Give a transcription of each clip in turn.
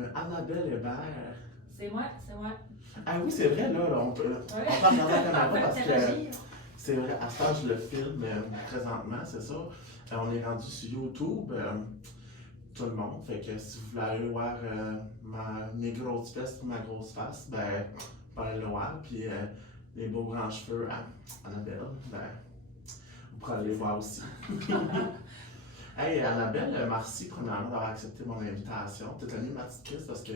comme Annabelle Hébert. C'est moi. Ah oui, c'est vrai, là, on peut regarder la caméra parce que c'est vrai, à ce temps, je le filme présentement, c'est ça. On est rendu sur YouTube, tout le monde. Fait que si vous voulez aller voir mes grosses fesses ou ma grosse face, ben, vous pouvez aller le voir. Puis les beaux grands cheveux à Annabelle, ben, vous pourrez aller les voir aussi. Hey, Annabelle, merci premièrement d'avoir accepté mon invitation. T'as mis ma petite crise parce que.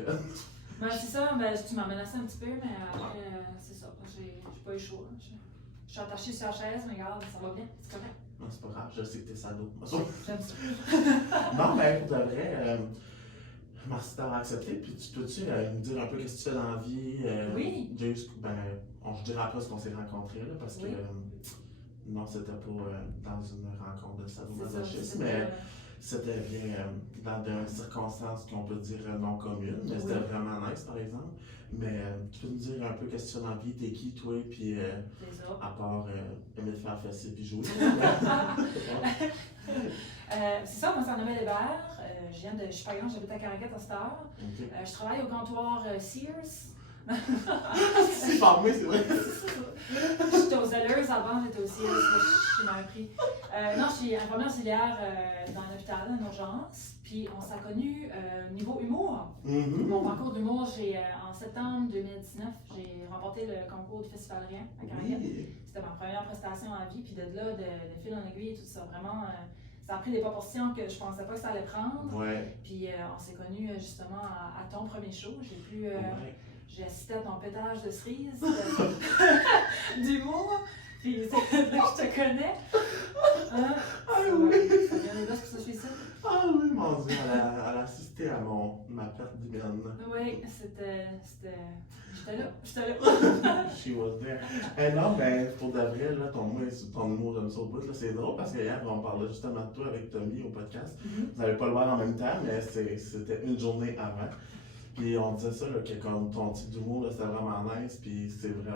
Ben, c'est ça, ben, tu m'as menacé un petit peu, mais après, c'est ça. J'ai pas eu chaud. Je suis attachée sur la chaise, mais regarde, ça va bien, c'est correct. Non, c'est pas grave, je sais que t'es sado. J'aime ça. Non, mais pour de vrai, merci d'avoir accepté. Puis tu peux-tu me dire un peu qu'est-ce que tu fais dans la vie? Oui. Je dirai après ce qu'on s'est rencontrés, là, parce que Oui. non, c'était pas dans une rencontre de sadomasochisme, ça, mais c'était bien dans des circonstances qu'on peut dire non communes, mais c'était vraiment nice, par exemple. Mais tu peux nous dire un peu qu'est-ce que tu fais dans la vie, t'es qui, toi, puis à part aimer te faire fesser puis jouer. C'est ça, moi c'est Annabelle Hébert. Je suis pas grande, j'habite à Caracat à cette heure. Okay. Je travaille au comptoir Sears. C'est formé, c'est vrai. J'étais aux Zellers avant, j'étais au Sears, je m'avais pris. Non, je suis infirmière auxiliaire dans l'hôpital, en urgence. Puis on s'est connus niveau humour. Mon parcours d'humour, en septembre 2019, j'ai remporté le concours du Festival Rien à Caracat. C'était ma première prestation à vie. Puis de là, de fil en aiguille, tout ça, vraiment. Ça a pris des proportions que je pensais pas que ça allait prendre. Ouais. Puis on s'est connus justement à ton premier show. J'ai assisté à ton pétage de cerise d'humour. Puis c'est là que je te connais. Oui. Ça vient des gosses pour ça, je suis ici. Ah oui, mon Dieu, elle a assisté à ma perte d'hymen. Oui, c'était. J'étais là. She was there. Non, ben, pour de vrai, là, ton humour de au bout, là, c'est drôle parce qu'hier, on parlait justement de toi avec Tommy au podcast. Vous n'allez pas le voir en même temps, mais c'était une journée avant. Puis on disait ça, là, que comme ton type d'humour, c'était vraiment nice. Puis c'est vrai,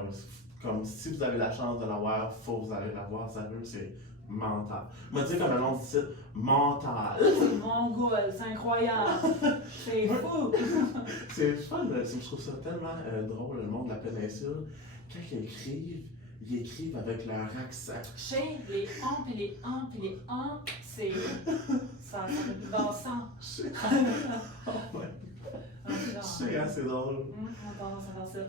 comme si vous avez la chance de l'avoir, faut que vous allez l'avoir, sérieux, c'est mental. Moi, dire comme un nom dit mental. C'est mongol, c'est incroyable. C'est fou. C'est fun, je trouve ça tellement drôle, le monde de la péninsule. Quand ils écrivent avec leur accent. Chez les ans, puis les ans, c'est. Ça fait plus dansant. Oh my. C'est drôle. On pense à faire ça.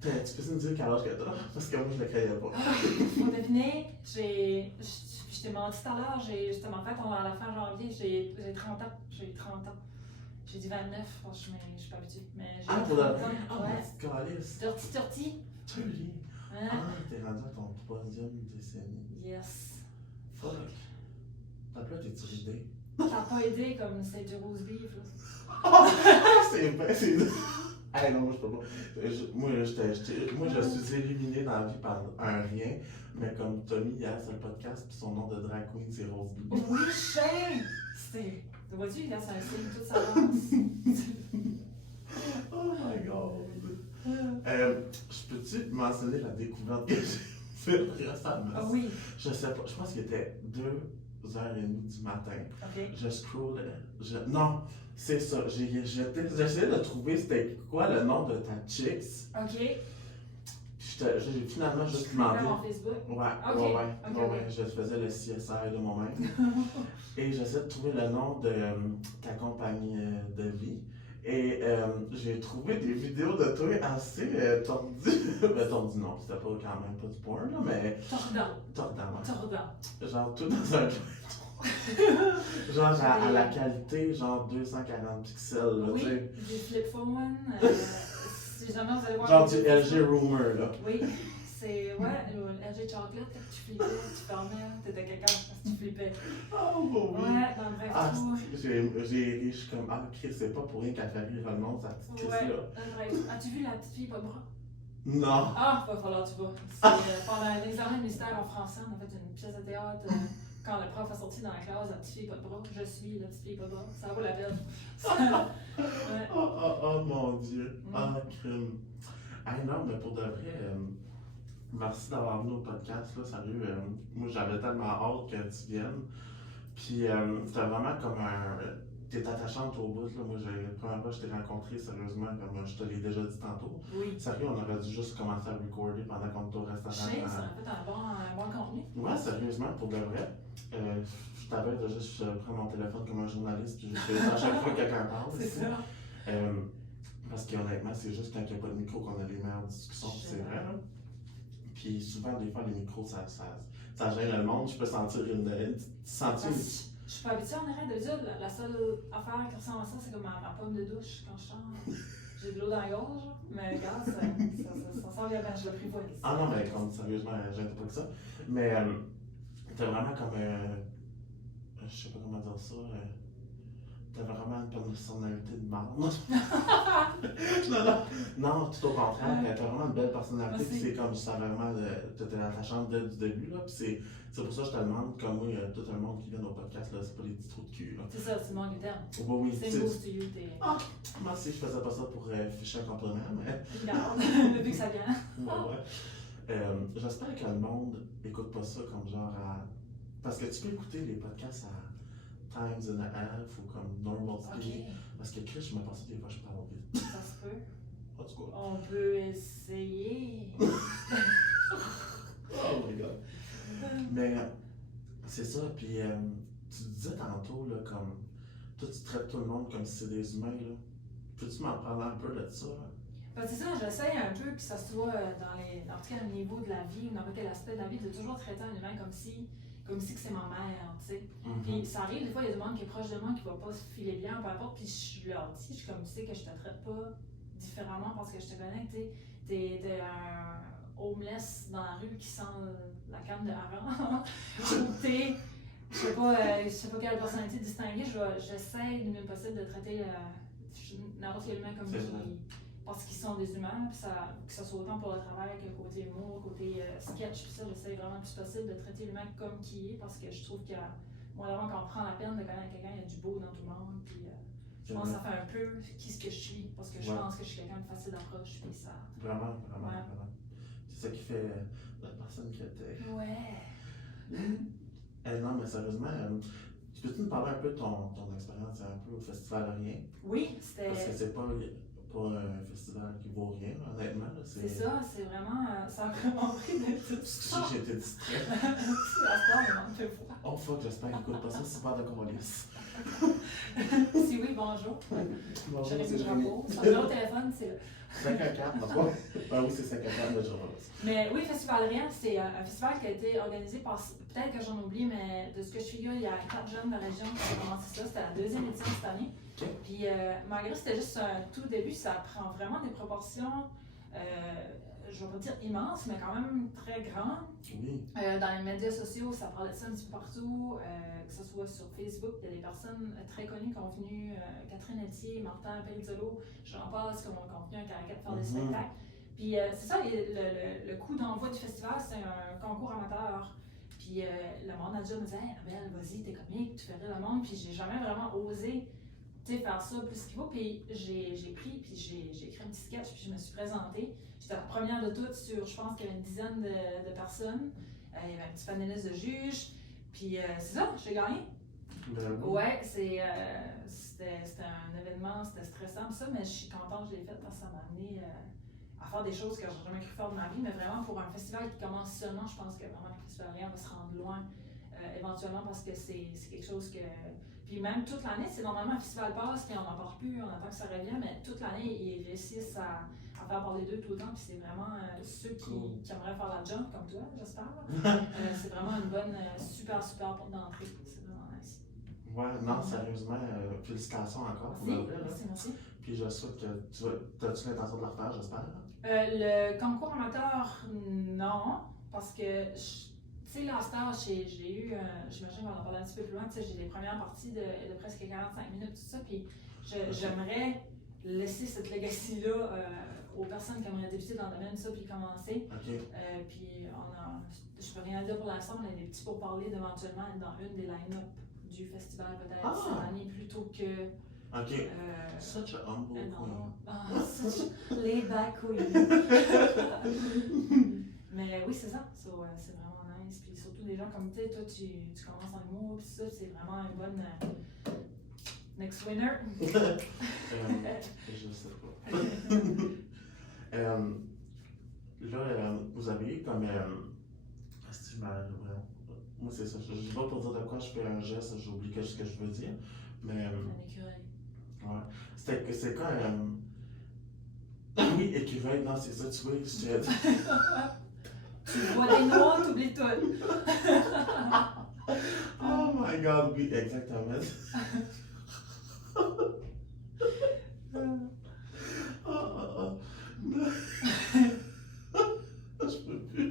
Tu peux nous dire quel âge que t'as? Parce que moi, je le croyais pas. Faut deviner, je t'ai menti tout à l'heure, justement, en fait, à la fin janvier, j'ai 30 ans. J'ai 30 ans. J'ai dit 29, franchement, je suis pas habituée. Mais j'ai 30 ans. Ouais. C'est calice. Dirty. Tu lis. T'es rendu à ton 3e décennie. Yes. Fuck. T'as pas été ridé. T'as pas aidé comme c'est du rose beef, là. C'est. Hey, non, moi je peux pas. Moi, je suis éliminé dans la vie par un rien, mais comme Tommy hier sur le podcast, puis son nom de drag queen, c'est Rose Beef. Oui, Shane! Vois-tu, il a un signe toute sa danse. Oh my god! Je peux-tu mentionner la découverte que j'ai faite récemment? Ah oui. Je sais pas, je pense qu'il était 2h30 du matin. Ok. Je scrollais. Non, c'est ça. J'essayais de trouver c'était quoi le nom de ta chicks. Ok. J'ai finalement juste demandé. Sur Facebook? Ouais, je faisais le CSI de moi-même. Et j'essaie de trouver le nom de ta compagnie de vie. Et j'ai trouvé des vidéos de toi assez tordues. Tordues, non, c'était pas quand même pas du porn, là, mais. Tordant. Genre tout dans un genre à la qualité, genre 240 pixels, là, oui, tu sais. du flip phone. Si jamais vous allez voir. Genre du LG Rumor, là. Oui, c'est. Ouais, le LG Chocolate, quand tu flippais, tu fermais, t'étais quelqu'un parce que tu flippais. Oh, bon, oui. Ouais, dans le bref. Je suis comme, Chris, c'est pas pour rien qu'elle fait rire le monde, cette petite Chris-là. Ouais, bref. As-tu vu la petite fille pas de bras? Non. Ah, va falloir que tu vas. Pendant l'examen ministère en français, on a fait une pièce de théâtre. Quand le prof a sorti dans la classe, la petite fille pas de bras, je suis la petite fille pas de bras, ça vaut la peine. Ouais. Oh mon Dieu, crime. Hey, non, mais pour de vrai, merci d'avoir venu au podcast, là, sérieux. Moi, j'avais tellement hâte que tu viennes. Puis, c'était vraiment comme t'es attachante au bout, là. Moi, la première fois que je t'ai rencontré, sérieusement, comme je te l'ai déjà dit tantôt. Oui. Sérieux, on aurait dû juste commencer à recorder pendant qu'on était au restaurant. Je sais, ça aurait fait un bon contenu. Ouais, sérieusement, pour de vrai. Je t'avais de juste prendre mon téléphone comme un journaliste, puis je fais ça à chaque fois que quelqu'un parle. C'est ça. Parce qu'honnêtement, c'est juste quand il n'y a pas de micro qu'on a les meilleures discussions, c'est vrai. Là. Puis souvent, des fois, les micros, ça gêne le monde. Je peux sentir une petite sentir. Je suis pas habituée en arrêt de dire, la seule affaire qui ressemble à ça, c'est comme ma pomme de douche quand je chante. J'ai de l'eau dans la gorge, mais regarde, ça sent bien, je l'ai pris pas ici. Ah non, mais comme sérieusement, j'aime pas que ça. Mais t'as vraiment comme. Je sais pas comment dire ça. T'as vraiment une personnalité de marde. Non, tout au contraire. T'as vraiment une belle personnalité. Puis c'est comme ça, vraiment, t'étais attachante dès le début. Là, puis c'est pour ça que je te demande, comme moi, il y a tout un monde qui vient au podcast, là, c'est pas des petits trous de cul. Là. C'est ça, c'est le monde interne. Oui, c'est boost to you. Ah, moi aussi, je faisais pas ça pour ficher un compliment, mais. Regarde, depuis que ça vient. Ouais. J'espère que le monde écoute pas ça comme genre à. Parce que tu peux écouter les podcasts à times and a half ou comme normal speed. Okay. Parce que Chris, je me pensais des fois je parle vite. Ça se peut. En tout cas. On peut essayer. Oh my god. Mais c'est ça, puis tu disais tantôt, là, comme. Toi, tu traites tout le monde comme si c'était des humains, là. Peux-tu m'en parler un peu de ça? Ben, c'est ça, j'essaye un peu que ça soit dans quel niveau de la vie ou dans quel aspect de la vie, de toujours traiter un humain comme si que c'est ma mère, tu sais. Puis ça arrive, des fois, il y a du monde qui est proche de moi qui va pas se filer bien, peu importe, puis je leur dis, je suis comme, tu sais, que je te traite pas différemment parce que je te connais, tu sais. T'es un homeless dans la rue qui sent la canne de hareng, ou t'es, je sais pas quelle personnalité distinguée, j'essaie du mieux possible de traiter n'importe quel humain comme parce qu'ils sont des humains, puis que ce soit autant pour le travail que côté humour, côté sketch, puis ça, j'essaie vraiment le plus possible de traiter l'humain comme qui est, parce que je trouve qu'il y a, moi, vraiment, quand on prend la peine de connaître quelqu'un, il y a du beau dans tout le monde, puis je pense que ça fait un peu qui ce que je suis, parce que je pense que je suis quelqu'un de facile d'approche, puis ça... Vraiment. C'est ça qui fait la personne que t'es. Ouais. Non, mais sérieusement, peux-tu nous parler un peu de ton expérience un peu au Festival Rien? Oui, c'était... Parce que c'est pas un festival qui vaut rien, honnêtement. C'est ça, c'est vraiment... ça a vraiment pris de tout ça. J'ai été distrait. Oh fuck, j'espère qu'il écoute pas ça, c'est pas de colis. Si oui, bonjour. Bonjour, c'est Jean-Paul. Son numéro de téléphone, c'est le... 514, non pas? Ben oui, c'est 514 de Jean-Paul. Mais oui, Festival Rien, c'est un festival qui a été organisé par... Peut-être que j'en oublie, mais de ce que je figure, il y a 4 jeunes de la région qui ont commencé ça. C'était la 2e édition cette année. Okay. Puis malgré que c'était juste un tout début, ça prend vraiment des proportions, je vais pas dire immenses, mais quand même très grandes. Oui. Dans les médias sociaux, ça parlait de ça un petit peu partout, que ce soit sur Facebook, il y a des personnes très connues qui ont venu, Catherine Etier, Martin Pellizzolo, j'en passe, qui ont venu à Caracat faire des spectacles. Puis c'est ça, le coup d'envoi du festival, c'est un concours amateur. Puis le monde a déjà me disait, hey, Annabelle, vas-y, t'es comique, tu fais rire le monde. Puis j'ai jamais vraiment osé faire ça plus qu'il faut. Puis j'ai pris, puis j'ai écrit un petit sketch, puis je me suis présentée. J'étais la première de toutes sur, je pense qu'il y avait une dizaine de personnes. Il y avait un petit panéliste de juges. Puis c'est ça, j'ai gagné. Ouais, c'était un événement, c'était stressant, ça, mais je suis contente que je l'ai fait parce que ça m'a amené à faire des choses que j'ai jamais cru faire de ma vie. Mais vraiment, pour un festival qui commence seulement, je pense que vraiment le Festival Rien va se rendre loin éventuellement parce que c'est quelque chose que. Puis même toute l'année, c'est normalement un festival passe, puis on n'en parle plus, on attend que ça revienne, mais toute l'année, ils réussissent à faire parler d'eux tout le temps, puis c'est vraiment ceux qui aimeraient faire la jump, comme toi, j'espère. C'est vraiment une bonne, super porte d'entrée. C'est vraiment nice. Ouais, non, sérieusement, félicitations encore. Merci. Puis je souhaite que as-tu l'intention de le refaire, j'espère? Le concours amateur, non, parce que tu sais, là, à stage, j'ai eu, j'imagine qu'on en parler un petit peu plus loin, tu sais, j'ai les premières parties de presque 45 minutes, tout ça, puis j'aimerais laisser cette legacy-là aux personnes qui aimeraient débuter dans le domaine, ça, puis commencer. Okay. Puis je peux rien dire pour l'instant, mais il y a des petits pourparlers d'éventuellement être dans une des line-up du festival, peut-être cette année, plutôt que... OK. Such a humble queen. Such laid back queen. Mais oui, c'est ça. C'est vraiment nice. Puis surtout des gens comme toi, tu commences en humour, puis ça, c'est vraiment une bonne. Next winner. Je sais pas. Là, vous avez eu comme. Si je moi, c'est ça. Je ne vais pas pour dire de quoi je fais un geste, j'oublie ce que je veux dire. Mais. Un écureuil. Ouais. C'est quand. Oui, écureuil, non, c'est ça, tu vois. Tu vois des noix, t'oublies tout. Oh my god, oui, exactement. Je peux plus.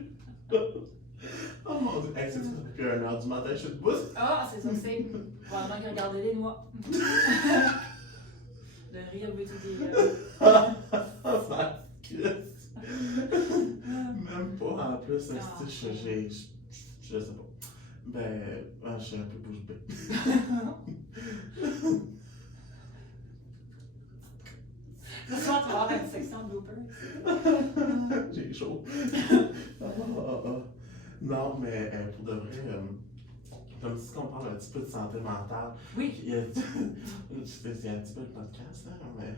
Oh mon dieu, hey, c'est ça, depuis 1h du matin, je suis debout. Ah, c'est ça que c'est. Probablement qu'il regardait les noix. Le rire veut tout dire. Même pas en plus, je sais pas. Ben, je suis un peu bouche bée. Ce soir, tu vas avoir une section blooper. J'ai chaud. Non, mais pour de vrai, comme si on parle un petit peu de santé mentale. Oui. C'est un petit peu le podcast, hein, mais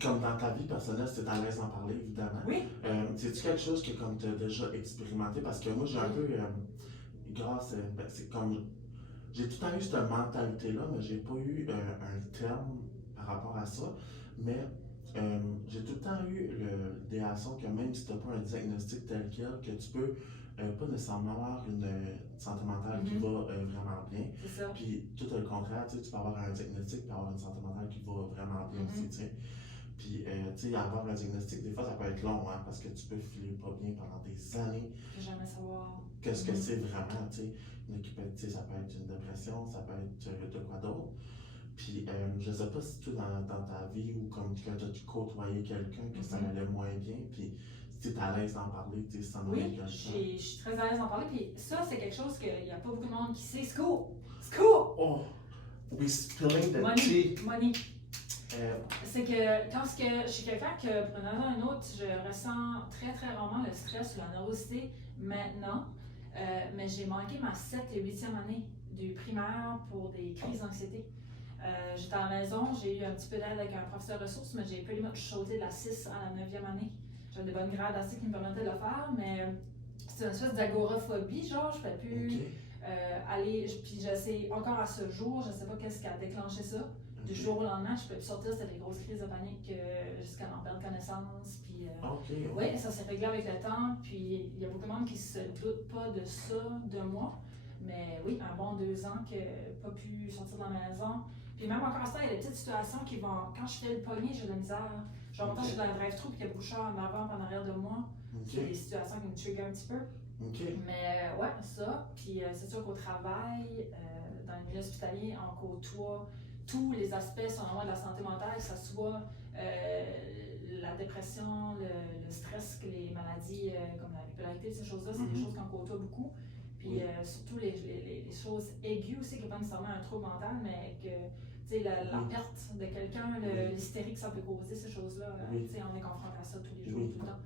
comme dans ta vie personnelle, c'est à l'aise d'en parler, évidemment. Oui. C'est-tu quelque chose que comme tu as déjà expérimenté? Parce que moi, j'ai un peu, c'est comme, j'ai tout le temps eu cette mentalité-là, mais j'ai pas eu un terme par rapport à ça. Mais j'ai tout le temps eu l'idéation que même si tu n'as pas un diagnostic tel quel, que tu peux pas nécessairement avoir une santé mentale qui va vraiment bien. C'est ça. Puis tout le contraire, tu peux avoir un diagnostic et avoir une santé mentale qui va vraiment bien aussi, tu sais. Puis, tu sais, avoir un diagnostic, des fois, ça peut être long, hein, parce que tu peux filer pas bien pendant des années. Je peux jamais savoir. Qu'est-ce que c'est vraiment, tu sais. Ça peut être une dépression, ça peut être de quoi d'autre. Puis, je sais pas si toi, dans ta vie, ou comme quand tu as côtoyé quelqu'un, que ça allait moins bien, puis si tu es à l'aise d'en parler, tu sais, sans Oui, je suis très à l'aise d'en parler, puis ça, c'est quelque chose qu'il n'y a pas beaucoup de monde qui sait. School! Oh! We spilling the tea! tea! Money! C'est que quand je suis quelqu'un que, pour une raison ou une autre, je ressens très très rarement le stress ou la nervosité maintenant, mais j'ai manqué ma 7e et 8e année du primaire pour des crises d'anxiété. J'étais à la maison, j'ai eu un petit peu d'aide avec un professeur ressources, mais j'ai pretty much sauté de la 6 à la 9e année. J'avais des bonnes grades assez qui me permettaient de le faire, mais c'était une espèce d'agoraphobie, genre, je ne pouvais plus aller. Puis je sais, encore à ce jour, je ne sais pas qu'est-ce qui a déclenché ça. Du jour au lendemain, je ne pouvais plus sortir, c'était des grosses crises de panique jusqu'à en perdre connaissance. Puis, oui, ça s'est réglé avec le temps, puis il y a beaucoup de monde qui ne se doute pas de ça, de moi. Mais oui, un bon 2 ans que j'ai pas pu sortir de la maison. Puis même encore ça, il y a des petites situations qui vont. Quand je fais le poignet, j'ai de la misère. Genre, quand je suis dans le drive-thru et qu'il y a beaucoup de chars en avant et en arrière de moi, c'est des situations qui me trigger un petit peu. Mais ouais, ça. Puis c'est sûr qu'au travail, dans le milieu hospitalier, on côtoie tous les aspects sur de la santé mentale, que ce soit la dépression, le stress, les maladies comme la bipolarité, ces choses-là, c'est des choses qu'on côtoie beaucoup. Puis surtout les choses aiguës aussi, qui n'est pas nécessairement un trouble mental, mais que la perte de quelqu'un, l'hystérie que ça peut causer, ces choses-là, on est confronté à ça tous les jours, tout le temps.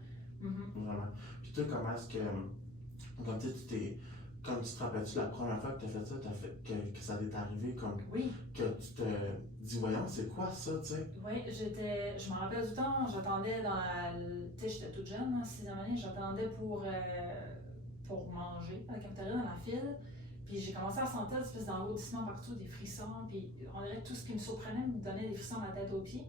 Vraiment. Puis toi, comment est-ce que, comme comme tu te rappelles-tu la première fois que tu as fait ça, que ça t'est arrivé, comme que tu te dis, voyons, c'est quoi ça, tu sais? Oui, je m'en rappelle du temps, j'attendais tu sais, j'étais toute jeune, en 6e année, j'attendais pour manger à la cafétéria dans la file. Puis j'ai commencé à sentir une espèce d'engourdissement partout, des frissons. Puis on dirait que tout ce qui me surprenait me donnait des frissons à la tête aux pieds.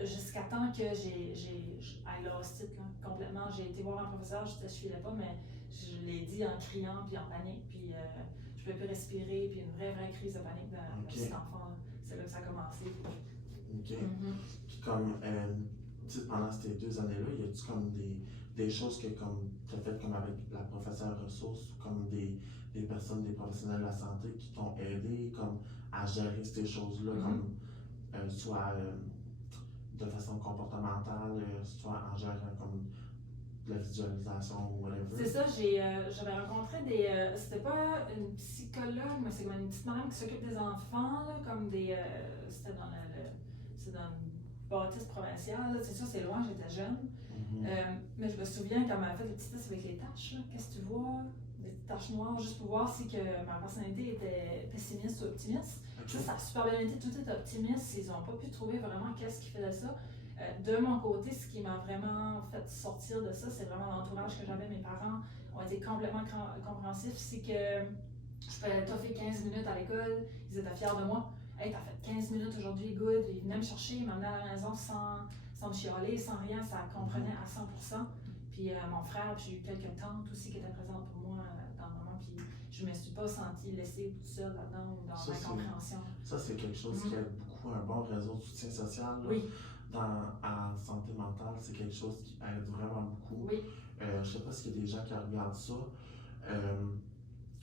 Jusqu'à temps que I lost it, là, complètement. J'ai été voir un professeur, je ne suivais pas, mais je l'ai dit en criant puis en panique. Puis je ne pouvais plus respirer. Puis une vraie crise de panique dans le petit enfant. C'est là que ça a commencé. Puis comme, pendant ces 2 années-là, y a-tu comme des choses que comme tu as faites comme avec la professeure ressources, comme des personnes, des professionnels de la santé qui t'ont aidé comme à gérer ces choses-là, comme soit de façon comportementale, soit en gérant comme de la visualisation ou whatever? C'est ça, j'avais rencontré c'était pas une psychologue, mais c'est une petite madame qui s'occupe des enfants, là, comme c'était dans une bâtisse provinciale, c'est sûr, c'est loin, j'étais jeune. Mais je me souviens quand elle m'a fait le petit test avec les taches, qu'est-ce que tu vois? Des petites taches noires, juste pour voir si que ma personnalité était pessimiste ou optimiste. Okay. Ça a super bien été, tout est optimiste. Ils n'ont pas pu trouver vraiment qu'est-ce qui faisait ça. De mon côté, ce qui m'a vraiment fait sortir de ça, c'est vraiment l'entourage que j'avais. Mes parents ont été complètement compréhensifs. C'est que je pouvais toffer 15 minutes à l'école, ils étaient fiers de moi. Hey, t'as fait 15 minutes aujourd'hui, good. Ils venaient me chercher, ils m'emmenaient à la maison sans me chialer, sans rien, ça comprenait à 100%. Puis mon frère, puis j'ai eu quelques tantes aussi qui étaient présentes pour moi dans le moment. Puis je me suis pas sentie laissée toute seule là-dedans ou dans l'incompréhension. Ça, c'est quelque chose qui aide beaucoup, un bon réseau de soutien social. Là. Oui. En santé mentale, c'est quelque chose qui aide vraiment beaucoup. Oui. Je sais pas s'il y a des gens qui regardent ça,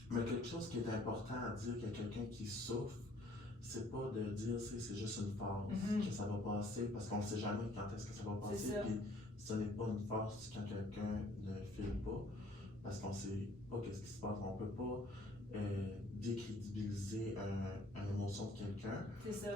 mais quelque chose qui est important à dire qu'il y a quelqu'un qui souffre, c'est pas de dire c'est juste une phase, que ça va passer, parce qu'on ne sait jamais quand est-ce que ça va passer, puis ce n'est pas une phase quand quelqu'un ne file pas, parce qu'on sait pas qu'est-ce qui se passe, on peut pas décrédibiliser une émotion de quelqu'un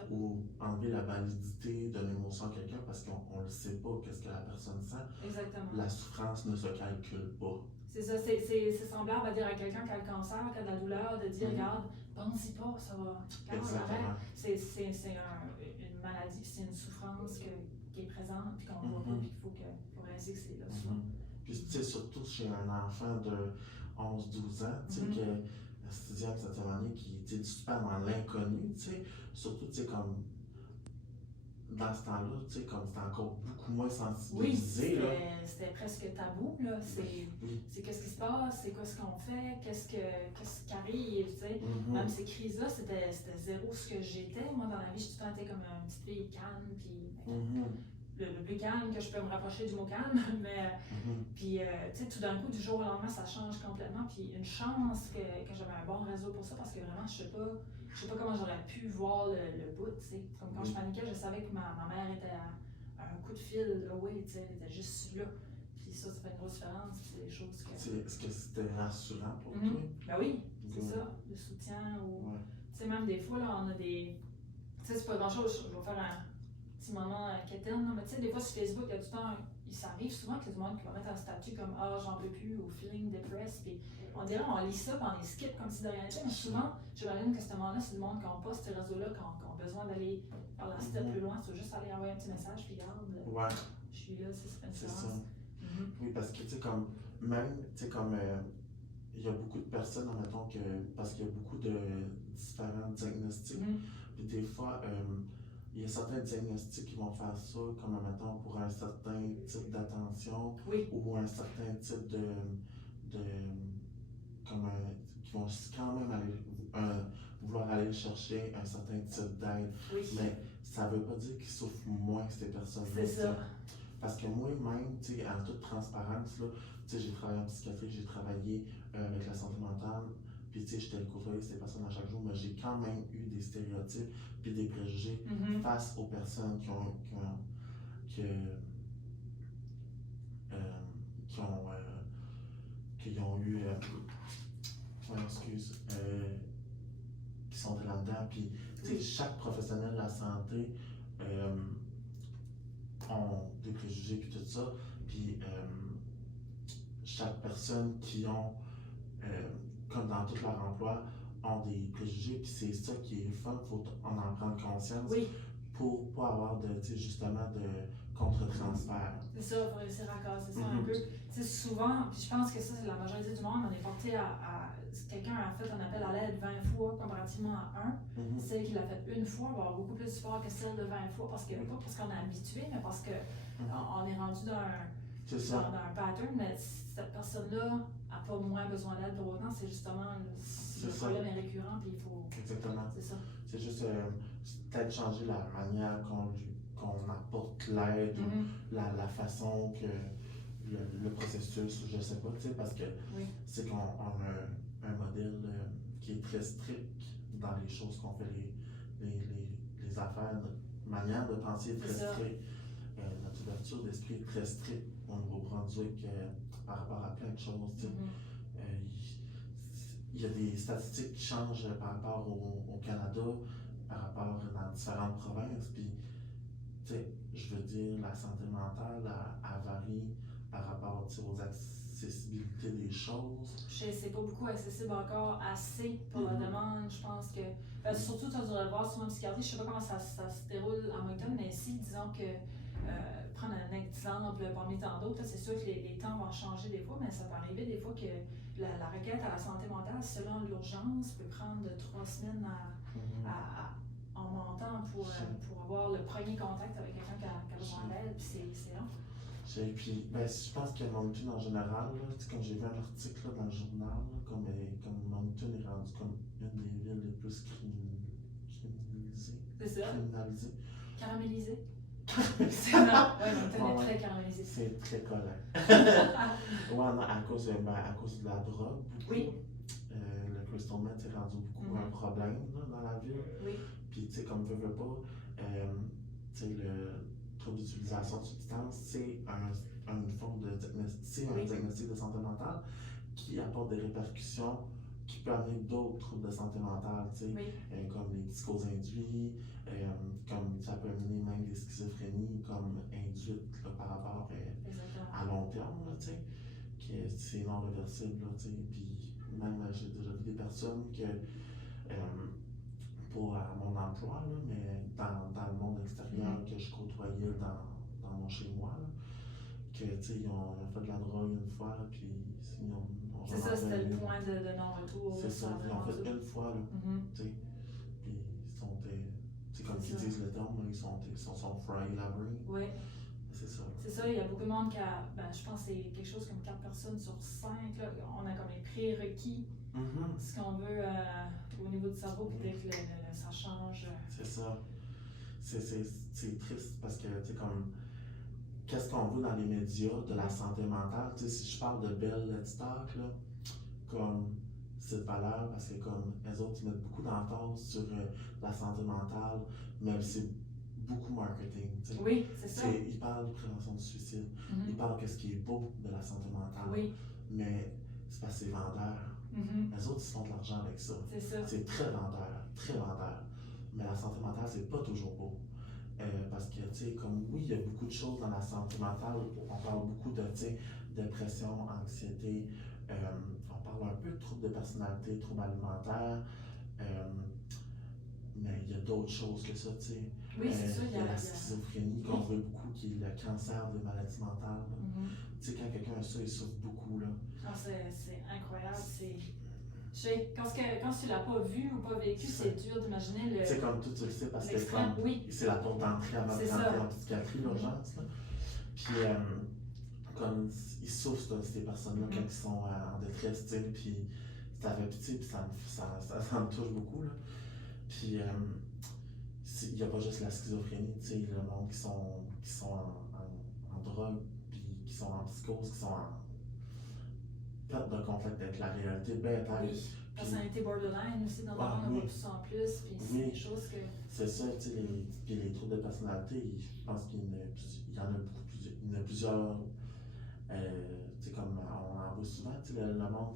ou enlever la validité d'une émotion de quelqu'un parce qu'on ne sait pas qu'est-ce que la personne sent. Exactement. La souffrance ne se calcule pas. C'est ça, c'est semblable à dire à quelqu'un qui a le cancer, qui a de la douleur, de dire regarde, pense-y pas, ça va. Exactement. C'est une maladie, c'est une souffrance qui est présente, puis qu'on voit pas, puis qu'il faut réaliser que c'est là souvent. Puis tu sais, surtout chez un enfant de 11-12 ans, tu sais, que la 6e, 7e année, qui est super dans l'inconnu, tu sais, surtout, tu sais, comme dans ce temps-là, tu sais, comme c'était encore beaucoup moins sensibilisé. Oui, c'était presque tabou, là. C'est qu'est-ce qui se passe, c'est quoi ce qu'on fait, qu'est-ce qui arrive, tu sais. Même ces crises-là, c'était zéro ce que j'étais. Moi, dans la vie, j'ai tout le temps été comme une petite fille calme, puis le plus calme que je peux me rapprocher du mot calme, mais puis tu sais, tout d'un coup, du jour au lendemain, ça change complètement, puis une chance que j'avais un bon réseau pour ça, parce que vraiment, je sais pas comment j'aurais pu voir le bout, tu sais. Comme quand je paniquais, je savais que ma mère était à un coup de fil, là, oui, tu sais, elle était juste là. Puis ça fait une grosse différence, c'est des choses que... Est-ce que c'était rassurant pour toi? Ben oui, c'est ça, le soutien, ou... Tu sais, même des fois, là, on a des... Tu sais, c'est pas grand-chose, je vais faire un petit moment quétaine, mais tu sais, des fois sur Facebook, il y a tout le temps... Ça arrive souvent qu'il y a du monde qui va mettre un statut comme « Ah, j'en peux plus » ou « Feeling depressed », puis on dirait on lit ça, puis on les skip comme si de rien n'était, mais souvent, j'imagine que ce moment-là, c'est du monde qui n'a pas ce réseau-là, qui ont besoin d'aller faire la step plus loin, c'est juste aller envoyer un petit message, puis regarde, je suis là, c'est une différence. Oui, parce que tu sais, comme, même, tu sais, comme, il y a beaucoup de personnes, admettons, parce qu'il y a beaucoup de différents diagnostics, puis des fois, il y a certains diagnostics qui vont faire ça, comme, admettons, pour un certain type d'attention ou un certain type qui vont quand même aller, vouloir aller chercher un certain type d'aide. Mais ça ne veut pas dire qu'ils souffrent moins que ces personnes-là. C'est ça. Parce que moi-même, tu sais, en toute transparence, là, tu sais, j'ai travaillé en psychiatrie, j'ai travaillé avec la santé mentale, puis tu sais, j'étais côtoyé ces personnes à chaque jour, mais j'ai quand même eu des stéréotypes puis des préjugés face aux personnes qui ont eu, qui sont là-dedans, puis tu sais, chaque professionnel de la santé ont des préjugés puis tout ça, puis chaque personne qui ont, comme dans tout leur emploi, ont des préjugés, puis c'est ça qui est fun, il faut en prendre conscience pour pas avoir justement de contre-transfert. C'est ça, il faut réussir à casser ça un peu. Tu sais, souvent, puis je pense que ça, c'est la majorité du monde, on est porté à quelqu'un a fait un appel à l'aide 20 fois comparativement à 1. Celle qui l'a fait une fois va avoir beaucoup plus de support que celle de 20 fois, parce que, pas parce qu'on est habitué, mais parce qu'on est rendu dans un pattern, mais cette personne-là n'a pas moins besoin d'aide pour autant, c'est justement le problème est récurrent, puis il faut... Exactement. C'est ça. C'est juste peut-être changer la manière qu'on apporte l'aide, la façon que le processus, je sais pas, tu sais, parce que c'est qu'on a un modèle qui est très strict dans les choses qu'on fait, les affaires, notre manière de penser est très stricte, notre ouverture d'esprit est très stricte au Nouveau-Brunswick par rapport à plein de choses, tu sais. Il y a des statistiques qui changent par rapport au Canada, par rapport dans différentes provinces, puis tu sais, je veux dire, la santé mentale, elle varie par rapport aux accessibilités des choses? C'est pas beaucoup accessible encore assez pour la demande. Je pense que, surtout, tu devrais le voir sur une psychiatrie, je sais pas comment ça se déroule à Moncton, mais si, disons que, prendre un exemple parmi tant d'autres, c'est sûr que les temps vont changer des fois, mais ça peut arriver des fois que la requête à la santé mentale, selon l'urgence, peut prendre de 3 semaines en montant pour avoir le premier contact avec quelqu'un qui a besoin d'aide, puis c'est long. Puis, je pense que Moncton en général, là, quand j'ai vu un article là, dans le journal, là, comme Moncton est rendu comme une des villes les plus criminalisées. C'est ça. Criminalisées. Caramélisées. Oui, Moncton est très caramélisé. C'est très collant. Non, à cause de la drogue, beaucoup. Oui. Le crystal meth est rendu beaucoup un problème là, dans la ville. Oui. Puis, tu sais, comme veut pas, tu sais, le trouble d'utilisation de substances, c'est une forme de diagnostic, un diagnostic de santé mentale qui apporte des répercussions qui peut amener d'autres troubles de santé mentale, tu sais, comme les psychoses induits, comme ça peut amener même des schizophrénies comme induites là, par rapport à long terme, tu sais, que c'est non réversible, tu sais, puis même j'ai déjà vu des personnes que pas à mon emploi, là, mais dans le monde extérieur que je côtoyais dans mon chez-moi, là, que ils ont fait de la drogue une fois, puis ils ont c'est ça, c'était le point de non-retour. C'est ça, ils ont fait une fois, là, tu sais, puis ils sont, comme ils disent le terme, ils sont fry la brain. Oui. C'est ça. C'est ça, il y a beaucoup de monde qui a, je pense que c'est quelque chose comme 4 personnes sur 5, là, on a comme les prérequis, ce qu'on veut au niveau du cerveau, puis dès que ça change. C'est ça. C'est triste parce que, tu sais, comme, qu'est-ce qu'on veut dans les médias de la santé mentale? Tu sais, si je parle de Bell Let's Talk, là, comme cette valeur, parce que comme elles autres, ils mettent beaucoup d'emphase sur la santé mentale, mais c'est beaucoup marketing. T'sais. Oui, c'est ça. Ils parlent de prévention du suicide, ils parlent de ce qui est beau de la santé mentale, mais c'est parce que c'est vendeur. Les autres, ils se font de l'argent avec ça. C'est ça. C'est très vendeur, très vendeur. Mais la santé mentale, c'est pas toujours beau. Parce que, tu sais, comme oui, il y a beaucoup de choses dans la santé mentale. On parle beaucoup de, tu sais, dépression, anxiété. On parle un peu de troubles de personnalité, troubles alimentaires. Mais il y a d'autres choses que ça, tu sais. Oui, c'est ça. Il y a la schizophrénie qu'on voit beaucoup, qui est le cancer des maladies mentales. Tu sais, quand quelqu'un a ça, il souffre beaucoup, là. Ah, c'est incroyable. Quand tu l'as pas vu ou pas vécu, c'est dur d'imaginer le. C'est comme tout, tu le sais, parce que c'est la porte d'entrée avant de rentrer en psychiatrie, l'urgence. Puis, comme ils souffrent, ces personnes-là, quand ils sont en détresse, tu sais, puis ça fait pitié, puis ça me touche beaucoup, là. Puis, il n'y a pas juste la schizophrénie, tu sais, le monde qui sont en drogue, puis qui sont en psychose, qui sont en perte de contact avec la réalité, bête. Oui, personnalité borderline aussi, dans le monde, on voit tout ça en plus, puis c'est des choses que... C'est ça, tu sais, les troubles de personnalité, je pense qu'il y en a beaucoup, il y en a plusieurs, tu sais, comme on en voit souvent, tu sais, le monde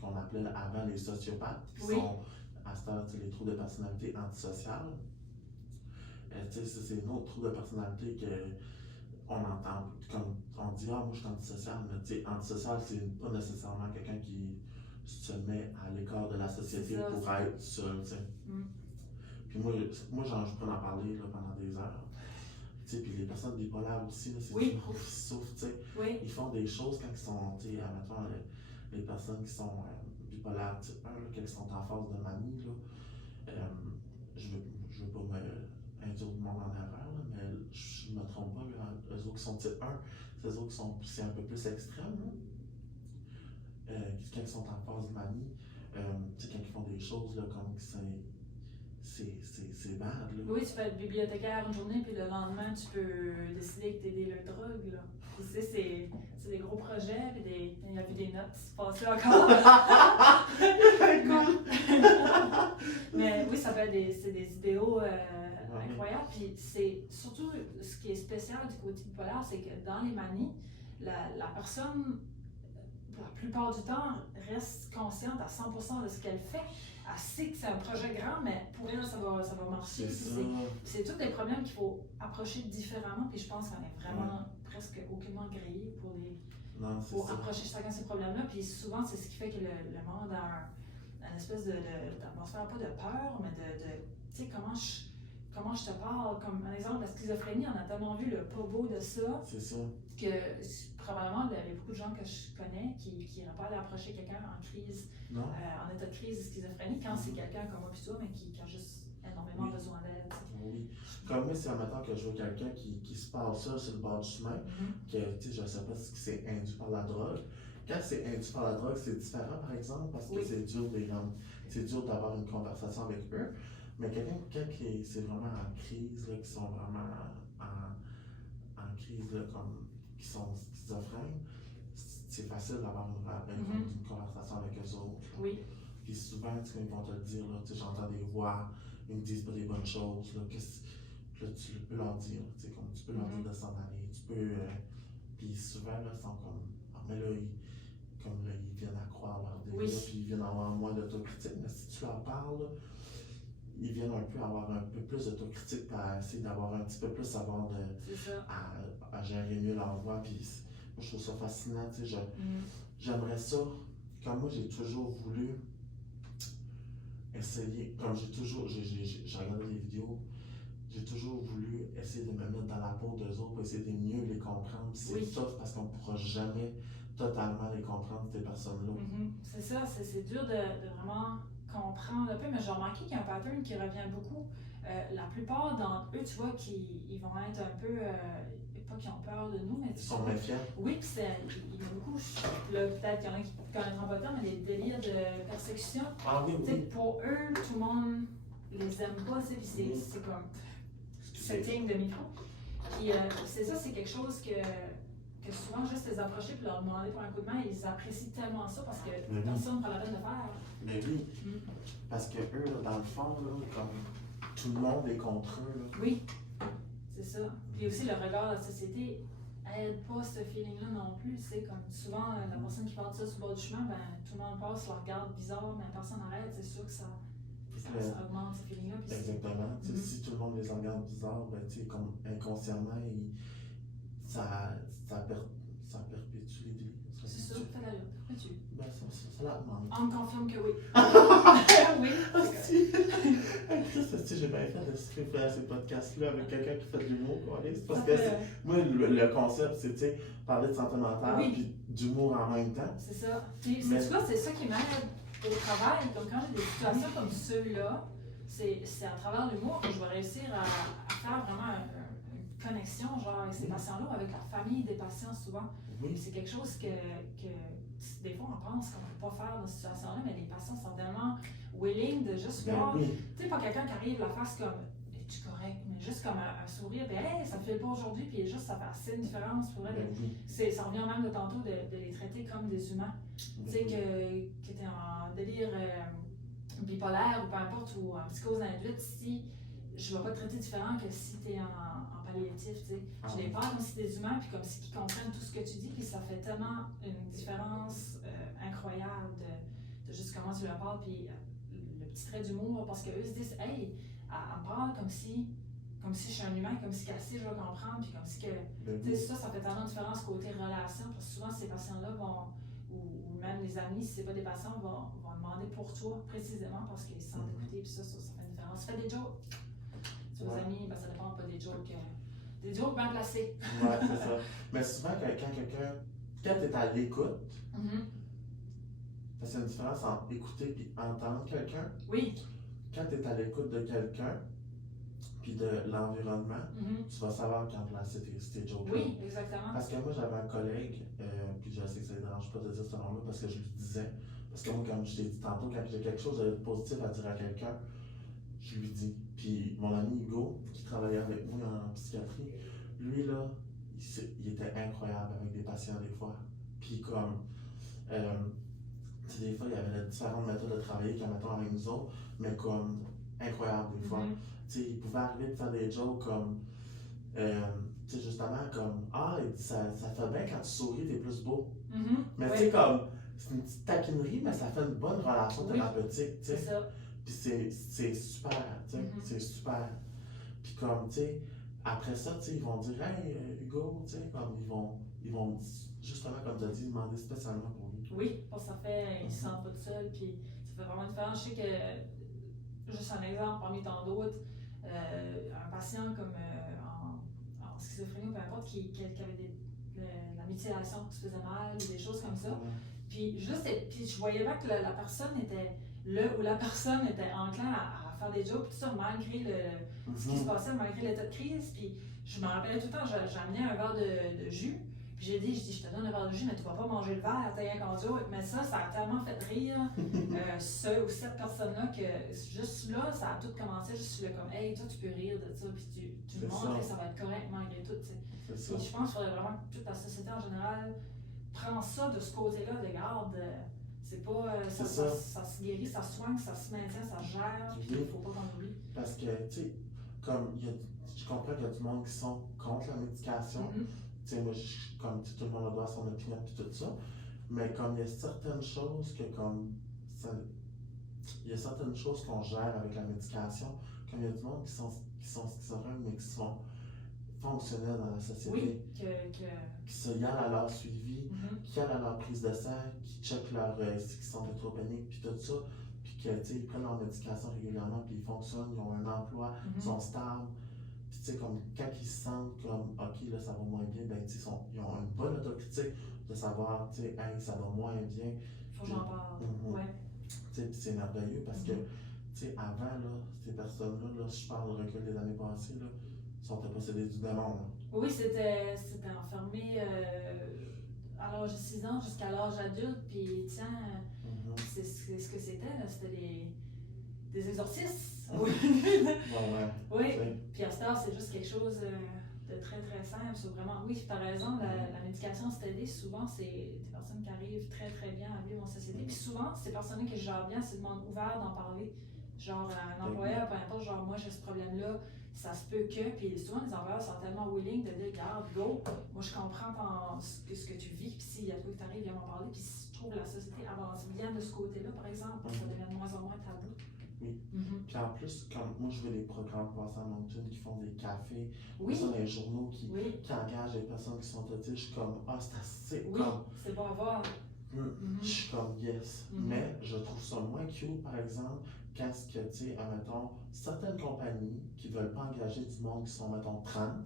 qu'on appelait avant les sociopathes, qui sont à cette heure, tu sais, les troubles de personnalité antisociales. Tu sais, c'est une autre trouble de personnalité qu'on entend, comme on dit, moi je suis antisocial, mais tu sais, antisocial, c'est pas nécessairement quelqu'un qui se met à l'écart de la société pour être seul, tu sais. Puis moi je peux en parler là, pendant des heures. Tu sais, puis les personnes bipolaires aussi, là, c'est qui souffrent, tu sais. Ils font des choses quand ils sont, tu sais, admettons, les personnes qui sont bipolaires type 1, là, quand ils sont en phase de manie, là, je veux pas induire le monde en erreur, là, mais je me trompe pas, là, eux autres qui sont type 1, c'est eux autres qui sont un peu plus extrêmes, là. Quand ils sont en phase de manie, tu sais, quand ils font des choses, là, comme c'est bad, là. Oui, tu peux être bibliothécaire une journée, puis le lendemain, tu peux décider que tu es dealer de drogue, là. Puis tu sais, c'est des gros projets, puis il y a vu des notes se passer encore. Mais oui, ça peut être c'est des idéaux incroyables. Puis c'est surtout ce qui est spécial du côté bipolaire, c'est que dans les manies, la personne la plupart du temps, reste consciente à 100% de ce qu'elle fait. Elle sait que c'est un projet grand, mais pour elle, ça va marcher. C'est tous des problèmes qu'il faut approcher différemment, puis je pense qu'on est vraiment presque aucunement grillé pour approcher chacun de ces problèmes-là. Puis souvent, c'est ce qui fait que le monde a une espèce d'atmosphère, pas de peur, mais tu sais, comment je te parle, comme un exemple, la schizophrénie, on a tellement vu le pas beau de ça. C'est ça. Que probablement, il y a beaucoup de gens que je connais qui n'iraient pas aller approcher quelqu'un en crise, en état de crise de schizophrénie, quand c'est quelqu'un comme moi puis toi, mais qui a juste énormément besoin d'aide. Oui. Comme moi, c'est un matin que je vois quelqu'un qui se passe ça sur le bord du chemin, que je ne sais pas si c'est induit par la drogue. Quand c'est induit par la drogue, c'est différent, par exemple, parce que c'est dur d'avoir une conversation avec eux. Mais quelqu'un c'est vraiment en crise, là, qui sont vraiment en crise, là, comme qui sont schizophrènes, c'est facile d'avoir une conversation avec eux autres. Oui. Puis souvent, quand ils vont te le dire, là, j'entends des voix, ils me disent pas des bonnes choses. Là, tu peux leur dire, comme tu peux leur dire de s'en aller. Tu peux. Puis souvent, là, ils sont comme. Mais là, ils viennent à croire leur délire, puis ils viennent avoir moins d'autocritique. Mais si tu leur parles, là, ils viennent un peu avoir un peu plus d'autocritique pour essayer d'avoir un petit peu plus savoir à gérer mieux leur voix. Puis moi, je trouve ça fascinant. J'aimerais ça. Comme moi, j'ai toujours voulu essayer, comme j'ai regardé des vidéos, j'ai toujours voulu essayer de me mettre dans la peau d'eux autres pour essayer de mieux les comprendre. C'est tough parce qu'on ne pourra jamais totalement les comprendre, ces personnes-là. C'est ça, c'est dur de vraiment comprendre un peu, mais j'ai remarqué qu'il y a un pattern qui revient beaucoup. La plupart d'entre eux, tu vois, ils vont être un peu, pas qu'ils ont peur de nous, mais ils sont méfiants. Oui, puis il y a beaucoup, là, peut-être qu'il y en a qui connaîtront pas le temps, mais des délires de persécution. Ah oui, oui. Pour eux, tout le monde les aime pas, puis c'est comme setting de micro. Puis c'est ça, c'est quelque chose que souvent, juste les approcher et leur demander pour un coup de main, ils apprécient tellement ça parce que personne ne prend la peine de faire. Mais oui, parce que eux, là, dans le fond, là, comme tout le monde est contre eux. Là. Oui, c'est ça. Puis aussi, le regard de la société aide pas ce feeling-là non plus. C'est comme souvent, la personne qui parle de ça sur le bord du chemin, ben, tout le monde passe, leur regarde bizarre, mais personne n'arrête. C'est sûr que ça augmente ce feeling-là. Exactement. Si tout le monde les regarde bizarre, ben, comme inconsciemment, ça perpétue les délits. C'est ça, fais la lutte. Perpétue. Ben, ça la demande. On me confirme que oui. Oui. Si j'ai bien fait de faire ces podcasts-là avec quelqu'un qui fait de l'humour, parce que moi, le concept, c'est parler de santé mentale et d'humour en même temps. C'est ça. Puis, c'est ça qui m'aide au travail. Donc, quand j'ai des situations comme ceux-là, c'est à travers l'humour que je vais réussir à faire vraiment une connexion genre, avec ces patients-là ou avec la famille des patients souvent. C'est quelque chose que des fois on pense qu'on ne peut pas faire dans cette situation-là, mais les patients sont tellement willing de juste voir. Tu sais, pas quelqu'un qui arrive la face comme es-tu correct, mais juste comme un sourire, puis hey, ça ne fait pas aujourd'hui, puis juste ça fait assez une différence pour elle. Ça revient même de tantôt de les traiter comme des humains. Tu sais, que tu es en délire bipolaire ou peu importe, ou en psychose induite, si je ne vais pas te traiter différent que si tu es en palliatif, tu sais. Je les parle comme si des humains, puis comme si ils comprennent tout ce que tu dis, puis ça fait tellement une différence incroyable de juste comment tu leur parles, puis le petit trait d'humour, parce qu'eux se disent, hey, elle me parle comme si je suis un humain, comme si elle sait, je vais comprendre, puis comme si que, tu sais, ça fait tellement de différence côté relation, parce que souvent ces patients-là vont, ou même les amis, si c'est pas des patients, vont demander pour toi, précisément, parce qu'ils se sentent écoutés, puis ça fait une différence. Fais des jokes. Vos amis, ben, ça dépend pas des jokes bien placés. Oui, c'est ça. Mais souvent, quand tu es à l'écoute, parce qu'il y a une différence entre écouter et entendre quelqu'un. Oui. Quand tu es à l'écoute de quelqu'un, puis de l'environnement, tu vas savoir quand placer tes jokes. Oui, exactement. Parce que moi, j'avais un collègue, puis je sais que ça ne dérange pas de dire ce nom-là, parce que je lui disais, parce que moi, comme je t'ai dit tantôt, quand j'ai quelque chose de positif à dire à quelqu'un, je lui dis. Puis mon ami Hugo, qui travaillait avec moi en psychiatrie, lui là, il était incroyable avec des patients des fois. Puis comme, des fois, il y avait différentes méthodes de travailler comme mettons avec nous autres, mais comme incroyable des fois. Il pouvait arriver de faire des jokes comme, justement comme, ça fait bien quand tu souris, t'es plus beau. Mais tu sais, comme, c'est une petite taquinerie, mais ça fait une bonne relation thérapeutique, tu sais. C'est ça. Puis c'est super, tu sais, c'est super. Puis comme, tu sais, après ça, tu sais, ils vont dire, hey, Hugo, tu sais, comme, ils vont, justement, comme tu as dit, demander spécialement pour lui. Oui, parce que ça fait, ils se sentent pas tout seuls, puis ça fait vraiment une différence. Je sais que, juste un exemple parmi tant d'autres, un patient comme en schizophrénie ou peu importe, qui avait la mutilation qui se faisait mal ou des choses comme ça. Puis je voyais bien que la personne était là, où la personne était enclin à faire des jokes, tout ça, malgré ce qui se passait, malgré l'état de crise. Puis je me rappelais tout le temps, j'amenais un verre de jus. Puis j'ai dit, je te donne un verre de jus, mais tu vas pas manger le verre, t'as rien qu'en joke. Mais ça a tellement fait rire ce ou cette personne-là que juste là, ça a tout commencé, juste là, comme, hey, toi, tu peux rire de ça, puis tu me montres que ça va être correct malgré tout, tu sais. Puis je pense qu'il faudrait vraiment que toute la société en général prend ça de ce côté-là, de garde. C'est pas. Ça se guérit, ça se soigne, ça se maintient, ça se gère, puis il faut pas qu'on oublie. Parce que, tu sais, comme, je comprends qu'il y a du monde qui sont contre la médication. Tu sais, moi, comme tout le monde a droit à son opinion et tout ça, mais comme il y a certaines choses que comme il y a certaines choses qu'on gère avec la médication, comme il y a du monde qui sont schizophrènes mais qui sont fonctionnels dans la société, qui se y allent à leur suivi, qui allent à leur prise de sang, qui checkent s'ils sont électropéniques puis tout ça, puis que ils prennent leur médication régulièrement puis ils fonctionnent, ils ont un emploi, ils sont stables. Puis, tu sais, comme quand ils se sentent comme, OK, là, ça va moins bien, ben, ils ont une bonne autocritique de savoir, tu sais, hey, ça va moins bien. Faut que j'en parle. Ouais. Tu sais, puis c'est merveilleux parce que, tu sais, avant, là, ces personnes-là, là, si je parle du recul des années passées, là, sont possédées du démon, là. Oui, c'était enfermé à l'âge de 6 ans jusqu'à l'âge adulte, puis tiens, c'est ce que c'était, là, c'était des exorcismes. Oui. Oui. Puis à ce temps, c'est juste quelque chose de très très simple. C'est vraiment, oui, tu as raison, la médication c'est aidé. Souvent, c'est des personnes qui arrivent très très bien à vivre en société. Puis souvent, ces personnes qui gèrent bien, c'est le monde ouvert d'en parler. Genre, un employeur, peu importe, genre, moi j'ai ce problème-là, ça se peut que. Puis souvent, les employeurs sont tellement willing de dire, regarde, go, moi je comprends ce que tu vis. Puis s'il y a toi qui t'arrive, viens m'en parler. Puis si je trouve que la société avance bien de ce côté-là, par exemple, ça devient de moins en moins tabou. Oui. Puis en plus, comme moi je veux des programmes passés à Moncton qui font des cafés, oui. les journaux qui engagent des personnes qui sont autistes, je suis comme, c'est assez comme. C'est bon à voir. Je suis comme yes. Mais je trouve ça moins cute, par exemple, quand ce que, tu sais, mettons, certaines compagnies qui veulent pas engager du monde qui sont, mettons, trans,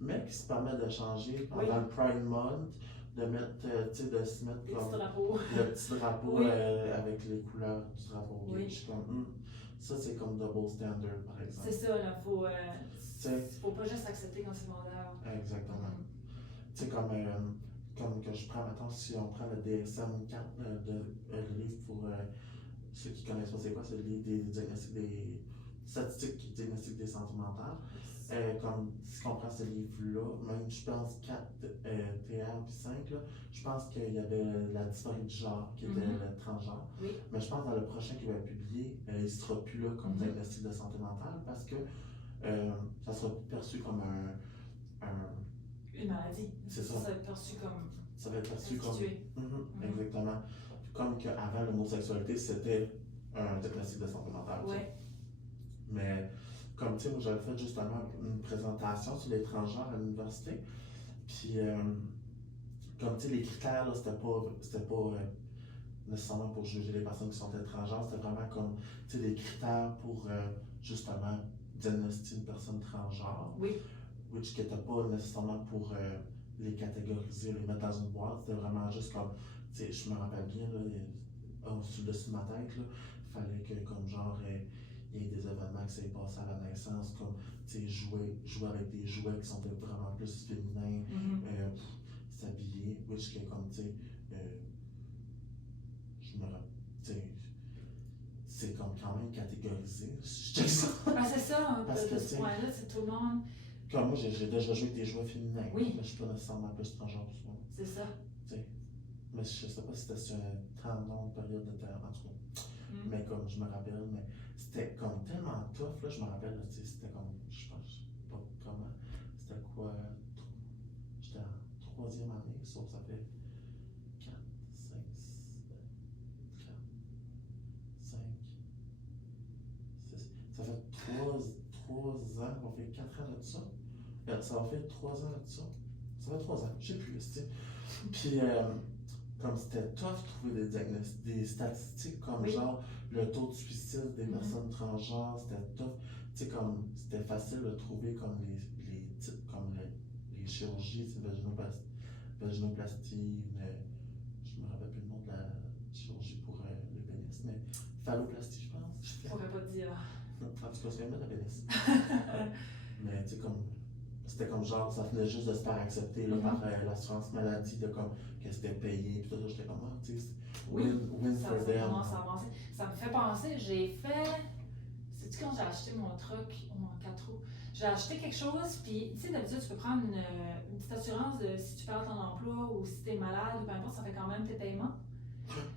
mais qui se permettent de changer pendant le Pride Month, de mettre, tu sais, de se mettre comme le petit drapeau avec les couleurs du drapeau. Je suis comme, ça c'est comme double standard, par exemple. C'est ça, là, faut pas juste accepter quand c'est vendeur. Exactement. Tu sais, comme que je prends, maintenant, si on prend le DSM-4, le livre pour ceux qui connaissent pas c'est quoi, c'est le livre des diagnostics, des statistiques qui diagnostiquent des santé mentale. Comme si on prend ce livre-là, même je pense 4 TR puis 5, là, je pense qu'il y avait la dysphorie du genre, qui était le transgenre. Oui. Mais je pense que dans le prochain qui va être publié, il ne sera plus là comme diagnostic de santé mentale parce que ça sera perçu comme une maladie. C'est ça. Ça va être perçu comme. Ça va être perçu comme. Exactement. Comme qu'avant, l'homosexualité, c'était un diagnostic de santé mentale. Oui. Mais, comme tu sais, moi j'avais fait justement une présentation sur les transgenres à l'université. Puis, comme tu sais, les critères, là, c'était pas nécessairement pour juger les personnes qui sont étrangères, c'était vraiment comme, tu sais, des critères pour justement diagnostiquer une personne transgenre. Oui. Which qui n'était pas nécessairement pour les catégoriser, les mettre dans une boîte, c'était vraiment juste comme, tu sais, je me rappelle bien, là, sur le dessus de ma tête, là, il fallait que, comme genre, il y ait des événements qui s'est passé à la naissance, comme, tu sais, jouer avec des jouets qui sont vraiment plus féminins, s'habiller, which qui est comme, tu sais, tu sais, c'est comme quand même catégorisé, je check ça. Ah, c'est ça, parce que ce point-là, c'est tout le monde. Comme moi, j'ai déjà joué avec des jouets féminins, mais je suis pas nécessairement plus transgenre tout ça. C'est ça. T'sais, mais je sais pas si c'était sur une très longue période de temps, en tout cas. Mais comme je me rappelle, mais c'était comme tellement tough, là, je me rappelle, c'était comme, je pense pas comment, c'était quoi, j'étais en 3e année, sauf ça fait fait 4 ans de ça. Ça va faire 3 ans de ça. Ça fait 3 ans, je sais plus, tu sais. Puis, comme c'était tough de trouver des statistiques comme genre le taux de suicide des personnes transgenres, c'était tough. Tu sais, comme c'était facile de trouver comme les types, comme les chirurgies, vaginoplastie, je me rappelle plus le nom de la chirurgie pour le pénis, mais phalloplastie, je pense. Je pourrais pas te dire. En tout cas, c'est quand même la pénis. Mais tu sais, comme c'était comme genre, ça venait juste de se faire accepter là, par l'assurance maladie, de comme que c'était payé, puis tout ça, j'étais comme, ah, tu sais, win ça, for ça them. commence à avancer. Ça me fait penser, j'ai fait. Sais-tu quand j'ai acheté mon truck, mon 4 roues? J'ai acheté quelque chose, puis tu sais, d'habitude, tu peux prendre une petite assurance de si tu perds ton emploi ou si tu es malade ou peu importe, ça fait quand même tes paiements.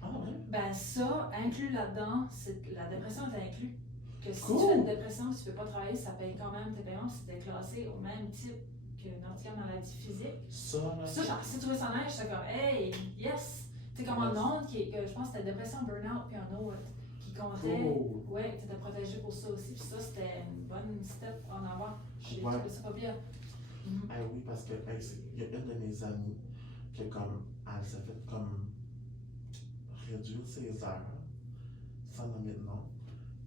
Ah ouais? Ben ça, inclus là-dedans, la dépression est inclus. Que si Cool. tu fais une dépression et tu ne peux pas travailler, ça paye quand même tes paiements, si tu es classé au même type que n'importe quelle maladie physique. Ça, là. Ça, genre, si tu trouvais ça nice, j'étais comme, hey, yes! Tu sais, comme un autre, que je pense que c'était dépression, burn-out, puis un autre qui comptait. Cool. Ouais, tu étais protégé pour ça aussi, puis ça, c'était une bonne step en avant. J'ai trouvé ça pas bien. Ah oui, parce que il y a une de mes amies qui, comme, elle s'est fait comme réduire ses heures, sans nommer de nom.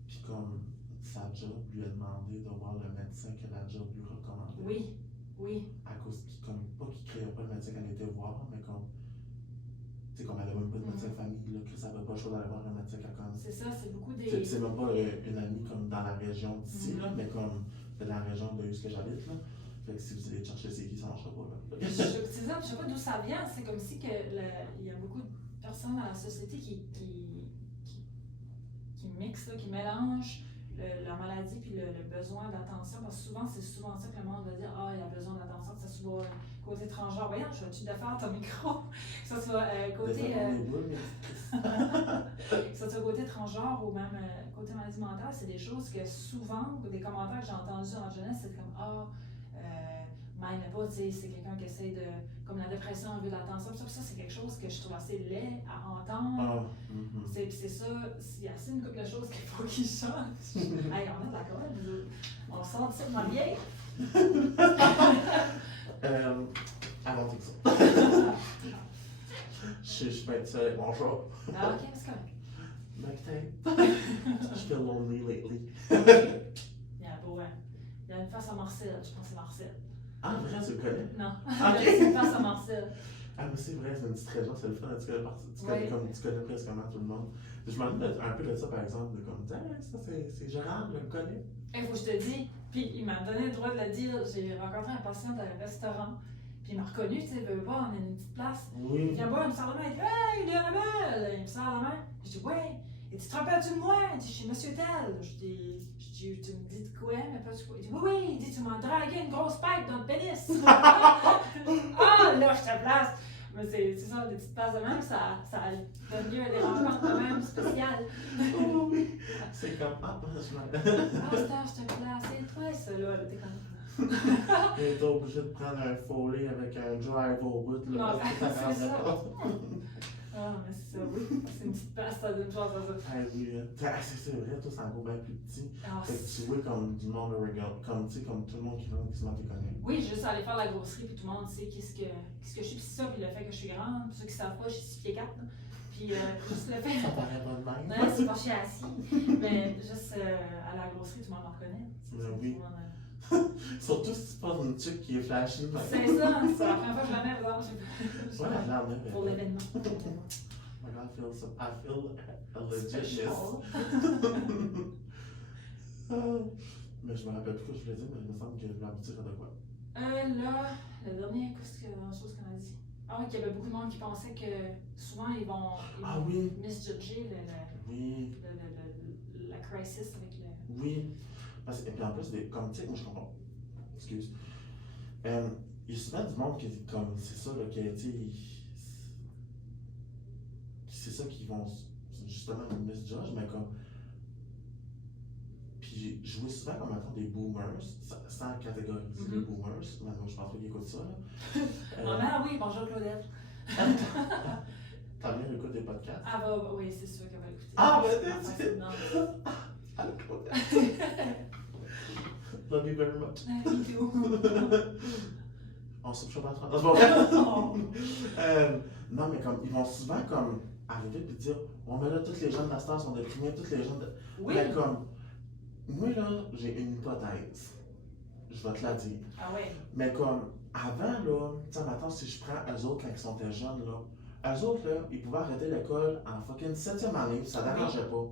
Puis comme sa job lui a demandé de voir le médecin que la job lui recommandait. Oui, oui. À cause qu'il, comme, pas qu'il ne créait pas le médecin qu'elle était voir, mais comme, tu sais, comme elle n'avait même pas de médecin de famille, là, que ça n'avait pas le choix d'aller voir un médecin qu'elle connaît. C'est ça, c'est beaucoup des. C'est même pas une amie comme dans la région d'ici, là, mais comme de la région de où j'habite, là. Fait que si vous allez chercher c'est qui, ça marchera pas, là. C'est ça, je sais pas d'où ça vient, c'est comme si il y a beaucoup de personnes dans la société qui mixent, là, qui mélangent la maladie puis le besoin d'attention, parce que souvent, c'est souvent ça que le monde va dire, ah, il a besoin d'attention, que ce soit côté transgenre. Voyons, je vais-tu défaire ton micro? Que ce soit côté. Que ce soit côté transgenre ou même côté maladie mentale, c'est des choses que souvent, des commentaires que j'ai entendus en jeunesse, c'est comme, ah, même pas, tu sais, c'est quelqu'un qui essaie de. Comme la dépression, on veut de l'attention. Ça, c'est quelque chose que je trouve assez laid à entendre. C'est ça, il y a assez une couple de choses qu'il faut qu'ils changent. Hey, on a de la colle, on sort de ça de ma vieille. Avant tout ça. Je peux être seul avec mon chat. Ah, ok, c'est correct. Je feel lonely lately. Il y a une face à Marcel, je pense que c'est Marcel. Ah, vrai, tu le connais? Non. Okay. C'est une face à Marcel. Ah, mais c'est vrai, c'est une petite région, c'est le fun. Tu connais presque tout le monde. Je m'ennuie un peu de ça, par exemple, de comme, ah, ça, c'est Gérard, je le connais. Il faut que je te dise, puis il m'a donné le droit de le dire. J'ai rencontré un patient dans un restaurant, puis il m'a reconnu, tu sais, il veut pas, on a une petite place. Oui. Il vient voir, il me sort la main, il dit, hey, Lionel! Il me sort la main. Je dis, ouais. Il dit, tu te rappelles-tu de moi? Il dit, je suis Monsieur Tel. Je dis, tu me dis de quoi? Mais pas de quoi. Il dit, oui, il dit, tu m'as dragué une grosse pipe dans le pénis. Ah, là, je te place. Mais c'est ça, des petites places de même, ça donne lieu à des rencontres de même spéciales. Oh oui. C'est comme, ah, je Ah, je te place, c'est toi, ça, là, t'es comme. Et t'es obligé de prendre un foley avec un drive au bout, là. Non, c'est ça. Ah, mais c'est ça, oui. C'est une petite place, ça donne chance à ça. Ah oui, c'est vrai, toi, c'est encore bien plus petit. Ah, fait que tu vois comme du monde regarde, comme, tu sais, comme tout le monde qui te connaît. Oui, juste aller faire la grosserie, puis tout le monde sait qu'est-ce que je suis. Puis c'est ça, puis le fait que je suis grande, pour ceux qui ne savent pas, je suis 6 pieds 4. Puis juste le fait. Ça paraît pas de même. Non, c'est pas chier assis. Mais juste à la grosserie, tout le monde me reconnaît. Oui. Surtout si tu passes une chick qui est flashy. C'est ça, c'est la première fois que je la mets, alors je la mets. Pour l'événement. I feel a legitness. Mais je me rappelle plus ce que je voulais dire, mais il me semble que je voulais aboutir à de quoi. Là, le dernier, qu'est-ce que chose qu'on a dit? Ah oui, qu'il y avait beaucoup de monde qui pensait que souvent ils vont misjudger la crisis avec le. Oui. Parce que, et puis en plus, comme tu sais, moi je comprends. Excuse. Il y a souvent du monde qui dit comme c'est ça, là, que tu sais. C'est ça qu'ils vont justement misjudge, mais comme. Puis je vois souvent comme attends des boomers, sans catégoriser les boomers, maintenant je pense pas qu'ils écoutent ça. Ah oui, bonjour Claudette. Ta mère écoute des podcasts? Ah bah oui, c'est sûr qu'elle va écouter. Ah, ben c'est Allô Claudette! Love you very much. Me too. On se chope en France. C'est pas vrai? Non, mais comme, ils vont souvent comme arriver et dire, oh, mais là, toutes les jeunes de la star sont déprimés, toutes les jeunes de... Oui. Mais comme, moi là, j'ai une hypothèse. Je vais te la dire. Ah ouais. Mais comme, avant là, tu sais, maintenant, si je prends eux autres quand ils sont jeunes, là, eux autres, là, ils pouvaient arrêter l'école en fucking 7e année, ça ne dérangeait pas.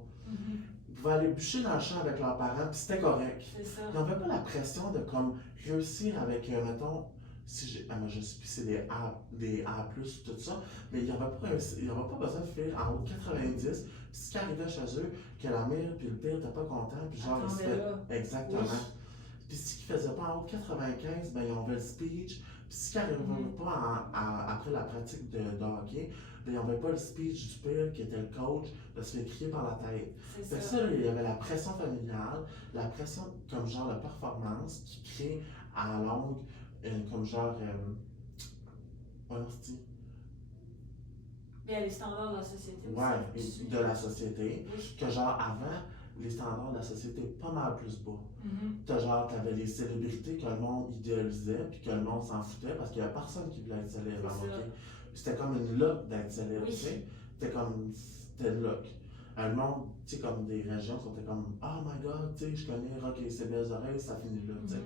Ils pouvaient aller bûcher dans le champ avec leurs parents, puis c'était correct. C'est ça. Ils n'avaient pas la pression de comme réussir avec, mettons, si j'ai, je suis pissé des A+, tout ça, mais ils n'avaient pas besoin de faire en haut de 90, puis ce qui arrivait chez eux, que la mère puis le père n'étaient pas contents, puis genre, ils se fait... Exactement. Oui. Puis si ils ne faisaient pas en haut de 95, ben ils ont fait le speech, puis si ils n'arrivaient pas après la pratique de hockey, ben ils n'avaient pas le speech du père qui était le coach, de se faire crier par la tête. C'est ça, il y avait la pression familiale, la pression comme genre de performance qui crée à la longue comme genre. Il y a les standards de la société. Ouais, de la société. Oui. Que genre avant, les standards de la société pas mal plus bas. T'avais les célébrités que le monde idéalisait, puis que le monde s'en foutait parce qu'il n'y avait personne qui voulait être célèbre. C'était comme une look d'être célèbre, tu sais. C'était une look. Le monde, tu sais, comme des régions, c'était comme oh my god, tu sais, je connais Rock et ses belles oreilles, ça finit là, tu sais.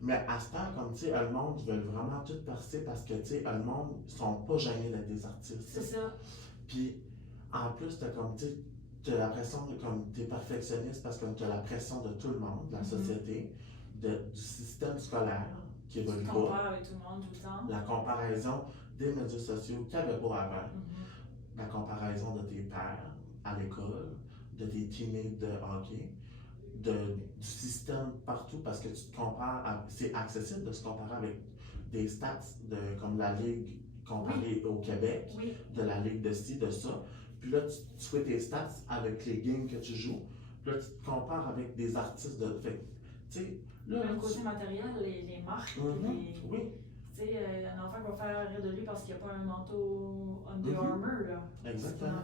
Mais à ce temps, comme tu sais, le monde veut vraiment tout percer parce que tu sais, le monde sont pas gênés d'être des artistes. C'est ça. Puis en plus, t'as comme tu sais, t'as la pression de comme t'es perfectionniste parce que t'as la pression de tout le monde, de la société, du système scolaire qui évolue pas. Tu compares avec tout le monde tout le temps. La comparaison des médias sociaux qu'il n'y avait pas avant. La comparaison de tes pairs à l'école, de tes teammates de hockey. Du système partout parce que tu te compares, c'est accessible de se comparer avec des stats comme la Ligue comparée au Québec, de la Ligue de ci, de ça. Puis là, tu fais tes stats avec les games que tu joues. Puis là, tu te compares avec des artistes de. Fait tu sais, là. Le côté matériel, les marques, oui. Tu sais, un enfant qui va faire rire de lui parce qu'il n'y a pas un manteau Under Armour, là. Exactement.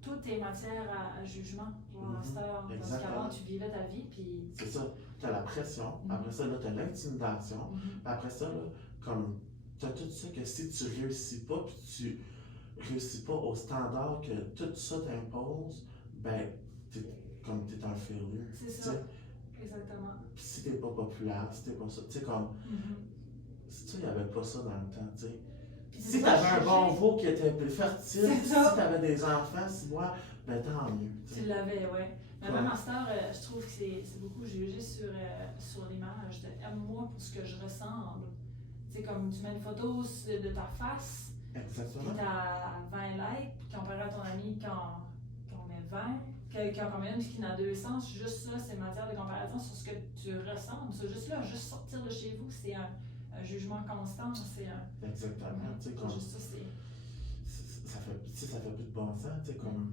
Tout est matière à jugement. Parce qu'avant, tu vivais ta vie, puis... C'est ça. Tu as la pression. Après ça, là, tu as l'intimidation. Après ça, là, comme, tu as tout ça que si tu réussis pas, puis tu réussis pas au standard que tout ça t'impose, ben, t'es un failure. C'est ça. Exactement. Puis si t'es pas populaire, si t'es pas ça, tu sais, comme... il n'y avait pas ça dans le temps, tu sais. Si tu avais un bon veau qui était plus fertile, si tu avais des enfants, ben tant mieux. Tu l'avais, oui. Mais même à cette heure, je trouve que c'est beaucoup jugé sur l'image de aime-moi pour ce que je ressemble. Tu sais, comme tu mets une photo de ta face, exactement. Puis t'as 20 likes, puis comparé à ton ami qui en met 20, qui en combien puis qui en a 200, juste ça, c'est matière de comparaison sur ce que tu ressembles. C'est juste là, juste sortir de chez vous, c'est un jugement constant, c'est un... Exactement, tu sais, comme... Juste ça, ça fait plus de bon sens, tu sais, comme...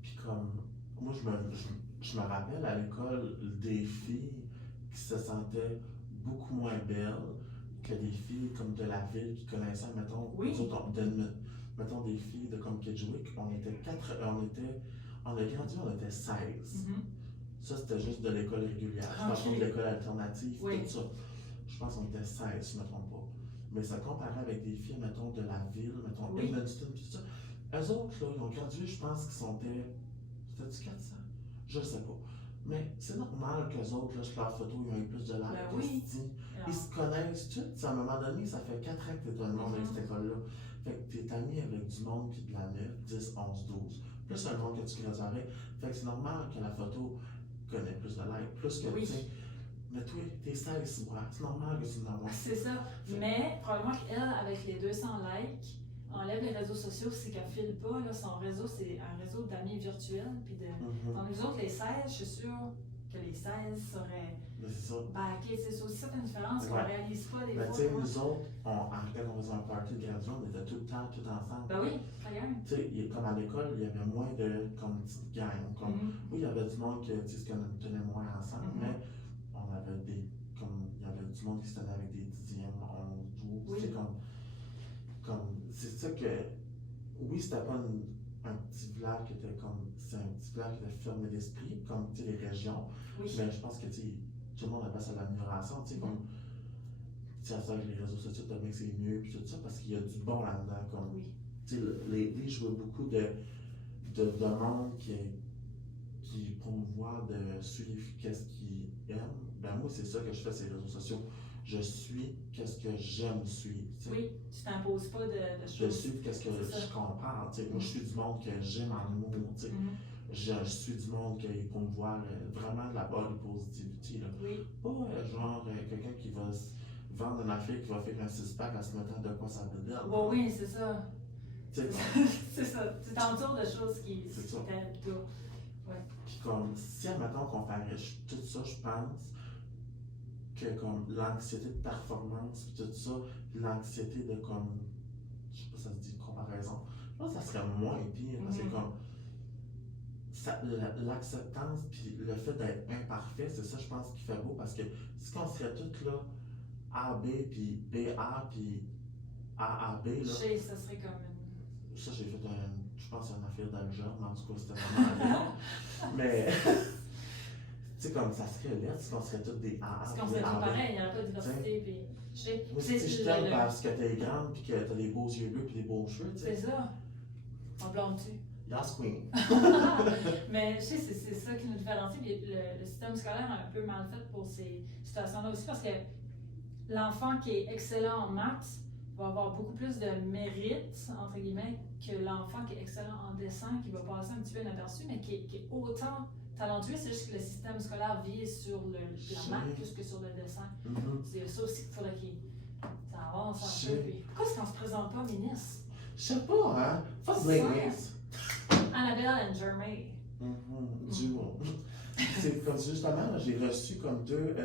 Puis comme... Moi, je me rappelle à l'école des filles qui se sentaient beaucoup moins belles que des filles comme de la ville qui connaissaient, mettons, mettons des filles de comme Kedgewick, on a grandi, on était 16. Ça, c'était juste de l'école régulière. Je pense de l'école alternative, tout ça. Je pense qu'on était 16, si je ne me trompe pas. Mais ça comparait avec des filles, mettons, de la ville, mettons, Edmundston, tout ça. Eux autres, là, ils ont gradué, je pense qu'ils sont... C'était-tu 400? Je ne sais pas. Mais c'est normal qu'eux autres, là, sur leur photo, ils ont eu plus de likes. Ils se connaissent tous. À un moment donné, ça fait 4 ans que tu es dans le monde avec cette école-là. Fait que tu es ami avec du monde puis de la 9, 10, 11, 12. Plus un monde que tu gradues avec. Fait que c'est normal que la photo connaît plus de likes. Plus que, tu sais... Mais toi, t'es 16, c'est normal que tu n'en aies. C'est ça. Mais probablement qu'elle, avec les 200 likes, enlève les réseaux sociaux, c'est qu'elle file pas. Là, son réseau, c'est un réseau d'amis virtuels. Puis dans nous autres, les 16, je suis sûre que les 16 seraient backés. C'est aussi ça une différence qu'on réalise pas des fois. Tu sais, nous autres, quand on faisait un party de graduation, on était tout le temps, tout ensemble. Ben oui, très bien. Tu sais, comme à l'école, il y avait moins de petites gangs. Oui, il y avait du monde qui se tenait moins ensemble, mais on avait il y avait du monde qui se tenait avec des 10e, 11, 12. C'est ça que, oui, c'était pas un petit village qui était comme, c'est un petit village qui était fermé d'esprit, comme, tu sais, les régions. Oui. Mais je pense que, tu sais, tout le monde appelle ça l'amélioration, tu sais, comme, tu sais, avec les réseaux sociaux, tu que c'est mieux, puis tout ça, parce qu'il y a du bon là-dedans, comme, Oui. tu sais, je vois beaucoup de monde qui promouvoient de suivre qu'est-ce qu'ils aiment. Ben moi, c'est ça que je fais sur les réseaux sociaux. Je suis qu'est-ce que j'aime suivre. T'sais. Oui, tu t'imposes pas de choses. Je suis qu'est-ce que je comprends. T'sais. Moi, je suis du monde que j'aime en humour. Je suis du monde qui promouvoit vraiment de la body positivity. Là. Oui. Pas genre quelqu'un qui va vendre une affaire qui va faire un six-pack en se mettant de quoi ça veut dire. Bon, oui, c'est ça. C'est ça. Tu t'entoures de choses qui t'aident. Ouais. Puis comme, si admettons qu'on ferait tout ça, je pense que comme l'anxiété de performance, puis tout ça, l'anxiété de comme, je sais pas si ça se dit comparaison, je pense que ça serait moins pire, parce que comme, l'acceptance, puis le fait d'être imparfait, c'est ça je pense qui fait beau, parce que si on serait tous là, A, B, puis B, A, puis A, B, là. Ça serait comme une... Ça, j'ai fait je pense, une affaire d'algèbre, mais en tout cas, c'était vraiment mais, tu sais, comme ça serait laid, si on serait tous des A. Parce qu'on serait tous pareils, il n'y aurait pas de diversité, puis... Moi, si je t'aime parce que t'es grande, puis que t'as des beaux yeux bleus, puis des beaux cheveux, tu sais. C'est ça. On blonde-tu? Yes, queen. Mais je sais, c'est ça qui nous différencie. Le système scolaire est un peu mal fait pour ces situations-là aussi, parce que l'enfant qui est excellent en maths va avoir beaucoup plus de mérite, entre guillemets, que l'enfant qui est excellent en dessin, qui va passer un petit peu inaperçu, mais qui est autant talentueux. C'est juste que le système scolaire vise sur la maths plus que sur le dessin. C'est ça aussi qu'il faudrait qu'il avance un peu. Puis, pourquoi est-ce qu'on se présente pas ministre? Je sais pas, hein? Fuck ladies. Annabelle and Jermaine. Duo. C'est comme justement, j'ai reçu comme deux,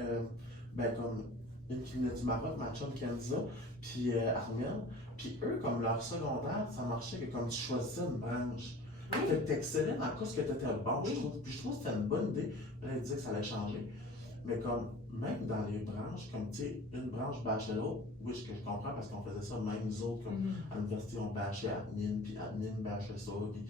comme une qui venait du Maroc, ma chum Kenza, puis Armel. Puis eux, comme leur secondaire, ça marchait que comme tu choisissais une branche. Oui. Fait que t'excellais dans quoi ce que t'étais bon, oui. je trouve. Puis je trouve que c'était une bonne idée. Là, ils disaient que ça allait changer. Mais comme, même dans les branches, comme tu sais, une branche bâchait l'autre, oui, ce que je comprends parce qu'on faisait ça, même nous autres, comme à l'université, on bâchait admin, puis admin bâchait ça, puis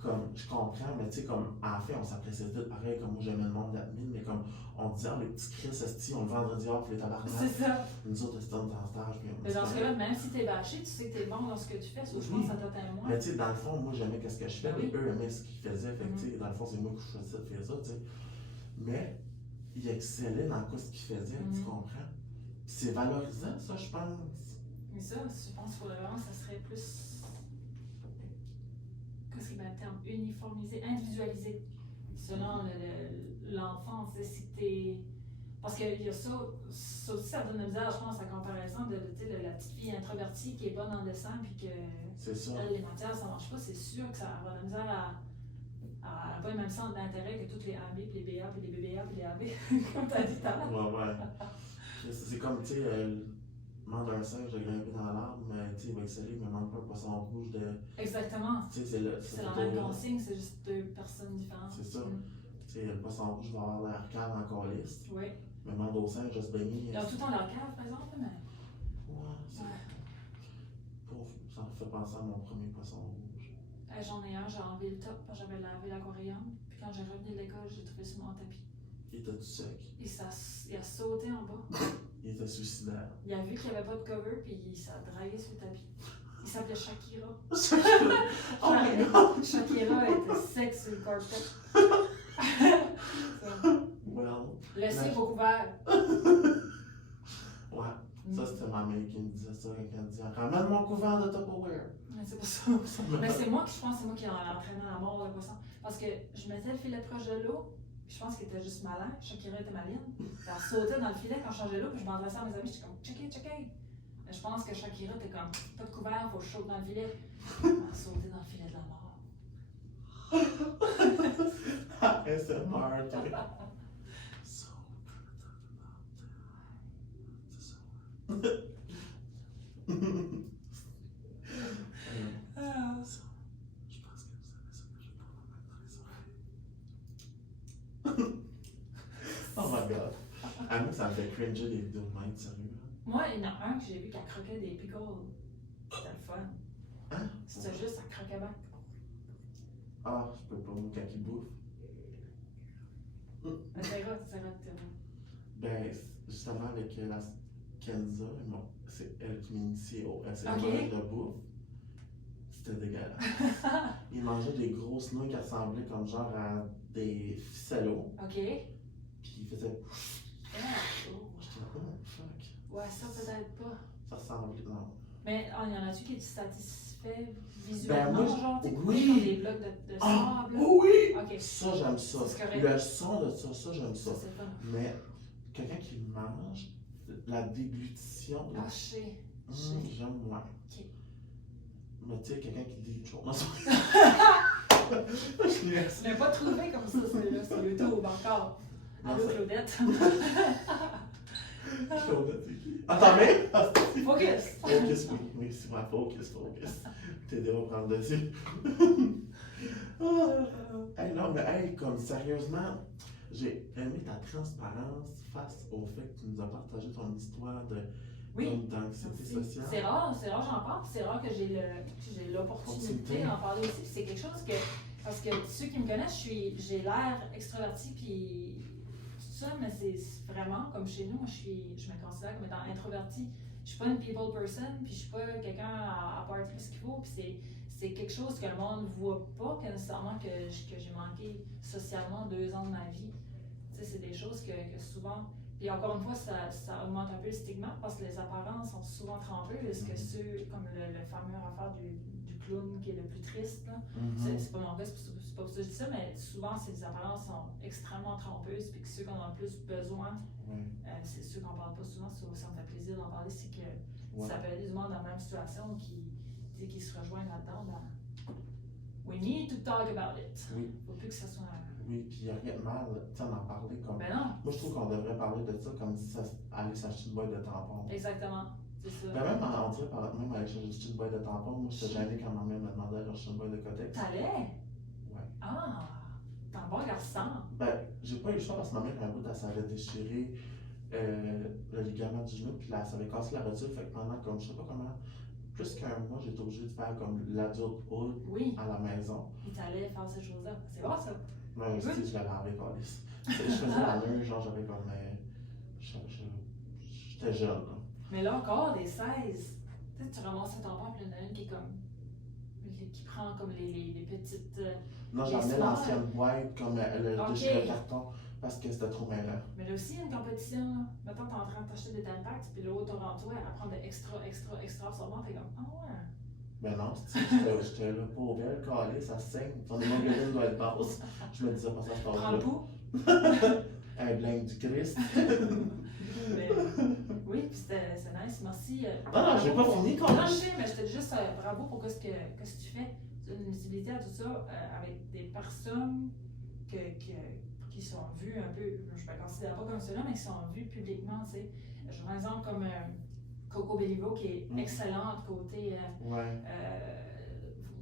comme, je comprends, mais tu sais, comme, en fait, on s'appréciait tout pareil, comme moi j'aimais le monde d'admin, mais comme, on disait, oh, les petits Chris, esti, on le vendredi off, les tabarnak. C'est ça. Nous autres, c'était dans stage. Mais dans ce cas-là, même si t'es bâché, tu sais que t'es bon dans ce que tu fais, sauf je pense que ça t'atteint moins. Mais tu sais, dans le fond, moi j'aimais qu'est-ce que je fais, mais eux aimaient ce qu'ils faisaient, fait que tu sais, dans le fond, c'est moi qui choisissais de faire ça, tu sais. Mais, il excellait dans quoi ce qu'il faisait, tu comprends? C'est valorisant, ça, je pense. Mais ça, je pense qu'il faudrait vraiment que ça serait plus. Qu'est-ce qu'il y a le terme? Uniformisé, individualisé. Selon l'enfance, si t'es. Parce qu'il y a ça aussi, ça donne une misère, je pense, à comparaison de la petite fille introvertie qui est bonne en dessin, puis que les matières, ça marche pas, c'est sûr que ça va avoir de la misère à. Elle n'a pas le même centre d'intérêt que toutes les AB, puis les BA, puis les BBA, puis les AB, comme tu as dit tout à l'heure. Ouais. C'est comme, tu sais, demande un singe de grimper dans l'arbre, mais tu sais, il va exceller, mais demande pas un poisson rouge de. Exactement. Tu sais, c'est la même consigne, c'est juste deux personnes différentes. C'est ça. Tu sais, le poisson rouge va avoir l'air calme en calice. Oui. Mais demande au singe de se baigner. Ils ont tout le temps leur cave, par exemple, mais. Ouais, c'est. Pauvre, ça me fait penser à mon premier poisson rouge. J'en ai un, j'ai enlevé le top quand j'avais lavé l'aquarium. Puis quand j'ai revenu de l'école, j'ai trouvé sur mon tapis. Il était tout sec. Il a sauté en bas. Il était suicidaire. Il a vu qu'il n'y avait pas de cover, puis il s'est dragué sur le tapis. Il s'appelait Shakira. Oh my god! Shakira était sec sur le carpet. Well. Laissez vos couverts. Ouais. Ça, c'était ma mère qui me disait ça quand elle disait ramène mon couvert de Tupperware. Mais c'est pas ça. Mais c'est moi qui, je pense, c'est moi qui entraînais la mort le poisson. Parce que je mettais le filet proche de l'eau, puis je pense qu'il était juste malin. Shakira était maline. Puis elle sautait dans le filet quand je changeais l'eau, puis je m'adressais à mes amis, j'étais comme checker. Mais je pense que Shakira était comme pas de couvert, faut que je saute dans le filet. Elle a sauté dans le filet de la mort. ASMR, toi. Je pense que vous savez ça que je parle dans les oreilles. Oh my god. À moi, ça me fait cringer les vidéos de même, sérieux. Moi, il y en a un que j'ai vu qui croquait des pickles. C'était le fun. Hein? C'était juste, ça croquait bien. Ah, je peux pas, moi, quand il bouffe. C'est rare. Ben, justement, avec la Kenza, bon, c'est elle qui m'initiait au Ok. de bouffe. C'était dégueulasse. Il mangeait des grosses nouilles qui ressemblaient comme genre à des ficellos. Ok. Puis il faisait. Ah, oh. J'étais là, oh, fuck. Ouais, ça peut-être pas. Ça ressemblait. Non. Mais y en a-tu qui te satisfait Ben, visuellement, moi, genre, t'es oui. couché dans des blocs de Ah, sable? oui! Ok. Ça, j'aime ça. C'est correct. Le son de ça, j'aime ça. Ça, c'est fun. Mais quelqu'un qui mange, la déglutition. Ah, je sais. J'aime moins. Ok. Mais tu sais, quelqu'un qui dit une chose. Non, Je l'ai pas trouvé comme ça, celui-là, sur YouTube encore. Allô, Claudette. Claudette, c'est qui? Attends, mais. Focus. Focus, oui, c'est vrai, focus. T'aider à prendre le dessus. Hey, non, mais hey, comme sérieusement, j'ai aimé ta transparence face au fait que tu nous as partagé ton histoire d'anxiété sociale. C'est rare, j'en parle, c'est rare que j'ai l'opportunité d'en parler aussi. Puis c'est quelque chose que, parce que ceux qui me connaissent, j'ai l'air extraverti, puis tout ça, mais c'est vraiment comme chez nous, moi je me considère comme étant introverti. Je suis pas une people person, puis je suis pas quelqu'un à partir ce qu'il faut, puis c'est quelque chose que le monde voit pas, que nécessairement que j'ai manqué socialement 2 ans de ma vie. Tu sais, c'est des choses que souvent. Puis encore une fois, ça augmente un peu le stigmate parce que les apparences sont souvent trompeuses, que ceux, comme le fameux affaire du clown qui est le plus triste, là. C'est pas mon cas, c'est pas pour ça que je dis ça, mais souvent ces apparences sont extrêmement trompeuses, puis que ceux qu'on a le plus besoin, c'est ceux qu'on parle pas souvent, ça me fait plaisir d'en parler, c'est que ça peut être du monde dans la même situation qui se rejoignent là-dedans. We need to talk about it. Oui. Faut plus que ça soit. Oui, puis il n'y a rien de mal, tu sais, en parler comme. Ben non. Moi, je trouve qu'on devrait parler de ça comme si ça allait s'acheter une boîte de tampons. Exactement, c'est ça. Ben même, on dirait, même aller chercher une boîte de tampons, moi, j'étais gênée quand ma mère me demandait d'aller chercher une boîte de Cotex. T'allais? Ouais. Ah, t'es un bon garçon. Ben, j'ai pas eu le choix parce que ma mère, un bout, elle s'avait déchiré le ligament du genou, puis là, ça avait cassé la rotule, fait que pendant, comme, je sais pas comment, plus qu'un mois, j'étais obligée de faire comme l'adulte hood à la maison. Il t'allait faire ces choses-là. C'est bon, ça? Ouais, je l'avais avec Alice. Je faisais la main, genre, j'avais comme. J'étais jeune, là. Mais là encore, des 16. Tu ramasses ton père, puis il y en a une qui est comme. Qui prend comme les petites. Non, j'en ai l'ancienne boîte, comme le déchiré carton, parce que c'était trop mêlant. Mais là aussi, il y a une compétition, là. Mettons, t'es en train de t'acheter des Tampax, puis là, au Toronto, elle prend des extra absorbants, t'es comme, ah ouais. Ben non, j'étais là, pauvre belle, calée, ça saigne. Ton hémoglobine doit être basse. Je me disais pas ça, je t'en prends le pouls. Un blingue du Christ. Mais, oui, puis c'était nice, merci. Non, j'ai pas fini quand même. Non, je sais, mais j'étais juste bravo pour ce que tu fais. Tu as une visibilité à tout ça avec des personnes qui sont vues un peu, je ne me considère pas comme cela, mais qui sont vues publiquement, tu sais. Je prends un exemple comme Coco Bellivo, qui est excellente côté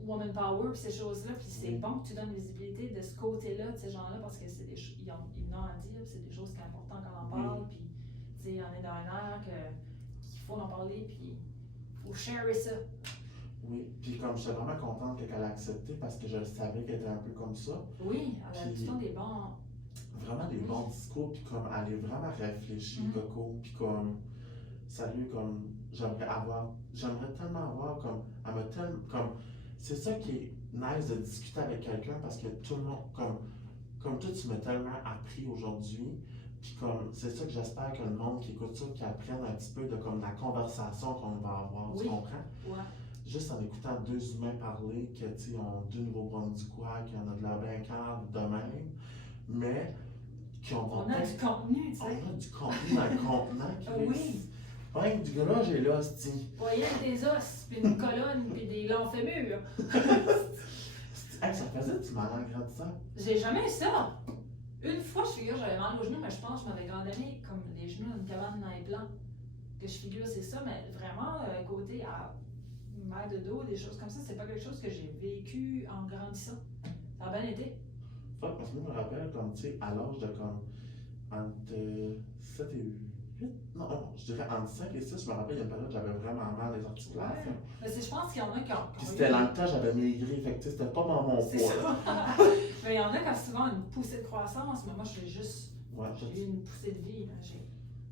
Woman Power, puis ces choses-là, puis c'est bon que tu donnes visibilité de ce côté-là, de ces gens-là, parce que c'est ils ont à dire, c'est des choses qui sont importantes quand on en parle, puis tu sais, on est dans un air qu'il faut en parler, puis il faut sharer ça. Oui, puis comme je suis vraiment contente qu'elle a accepté parce que je savais qu'elle était un peu comme ça. Oui, elle a tout le temps des bons. Vraiment des bons discours, puis comme elle est vraiment réfléchie, Coco, puis comme, sérieux, comme, j'aimerais tellement avoir, comme, c'est ça qui est nice de discuter avec quelqu'un parce que tout le monde, comme toi, tu m'as tellement appris aujourd'hui, puis comme, c'est ça que j'espère que le monde qui écoute ça, qui apprenne un petit peu de comme la conversation qu'on va avoir, tu comprends? Ouais. Juste en écoutant 2 humains parler, que tu sais, ont 2 Nouveau-Brunswickois, qui en a de la bien cave de même, mais qui ont. On a du contenu, tu sais. On a du contenu dans le contenant, Chris. Oui. Pas rien que du gras, j'ai là, c'ti. Pas rien que des os, puis une colonne, puis des longs fémurs. Hey, ça faisait du mal en grandissant. J'ai jamais eu ça. Une fois, je figure, j'avais mal aux genoux, mais je pense que je m'avais randonné comme les genoux d'une cabane dans les plans. Que je figure, c'est ça, mais vraiment, côté à mal de dos, des choses comme ça, c'est pas quelque chose que j'ai vécu en grandissant. Ça a bien été. Fuck, parce que moi, je me rappelle, comme, tu sais, à l'âge de comme, entre 7 et non, je dirais entre 5 et 6, je me rappelle, il y a une période, j'avais vraiment mal les articulations. Mais je pense qu'il y en a qui ont. Puis c'était dans le temps, j'avais maigri, fait que c'était pas dans mon C'est poids. ça. Mais il y en a qui ont souvent une poussée de croissance, mais moi, j'ai juste. Ouais, J'ai eu une poussée de vie. Là.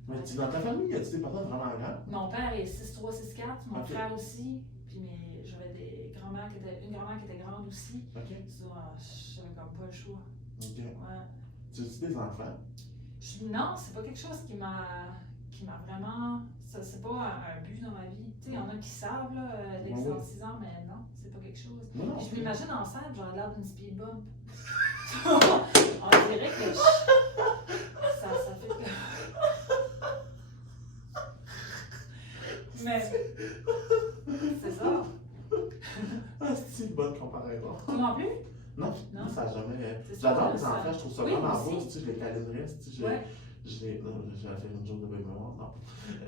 Mais dans ta famille, y a-tu des personnes vraiment grandes? Mon père est 6'3", 6'4", mon Ok. frère aussi. Puis j'avais des grand-mères une grand-mère qui était grande aussi. Ok. J'avais comme pas le choix. Ok. Ouais. Tu as-tu des enfants? Non, c'est pas quelque chose qui m'a vraiment. Ça, c'est pas un but dans ma vie. Tu sais, il y en a qui savent, là, dès qu'ils ont 6 ans, mais non, c'est pas quelque chose. Non, Puis je m'imagine enceinte, j'aurais l'air d'une speed bump. On dirait que ça fait que. Mais. C'est ça. Ah, c'est une bonne comparaison. Toi non plus? Non, Non. ça n'a jamais. C'est J'adore ça, les ça- enfants, je trouve ça Oui, vraiment moi beau. aussi. Tu sais, je les câlinerais, tu sais, Ouais. j'ai fait une joke de baby mémoire, non.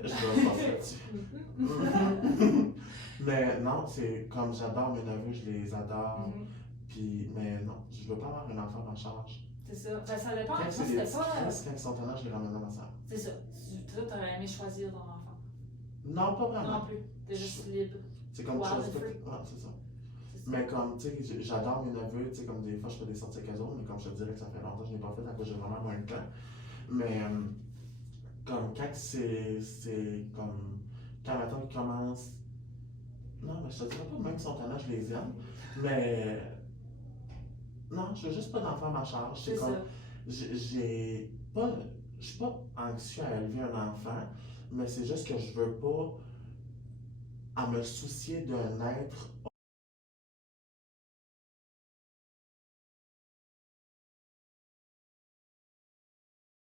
Je vais passer là-dessus. Mais non, c'est comme j'adore mes neveux, je les adore. Mhm. Puis, mais non, je veux pas avoir un enfant en charge. C'est ça. Ben, ça dépend. Quand Moi, c'est des c'était petits pas. Chris, quand ils sont en âge, je les ramène à ma soeur. C'est ça. Toi, t'aurais aimé choisir ton enfant. Non, pas vraiment. Non plus. T'es juste libre. C'est comme Wild chose and de. free. Ouais, c'est ça. C'est ça. Mais comme, tu sais, j'adore mes neveux, tu sais, comme des fois, je fais des sorties avec eux autres, mais comme je te dirais que ça fait longtemps que je n'ai pas fait à cause j'ai vraiment moins de temps. Mais, comme, quand c'est comme, quand maintenant ils commencent, non, mais je te dirais pas, même si sont en âge, je les aime, mais, non, je veux juste pas d'enfant à ma charge. C'est comme, ça. j'ai pas, je suis pas anxieux à élever un enfant, mais c'est juste que je veux pas à me soucier d'un être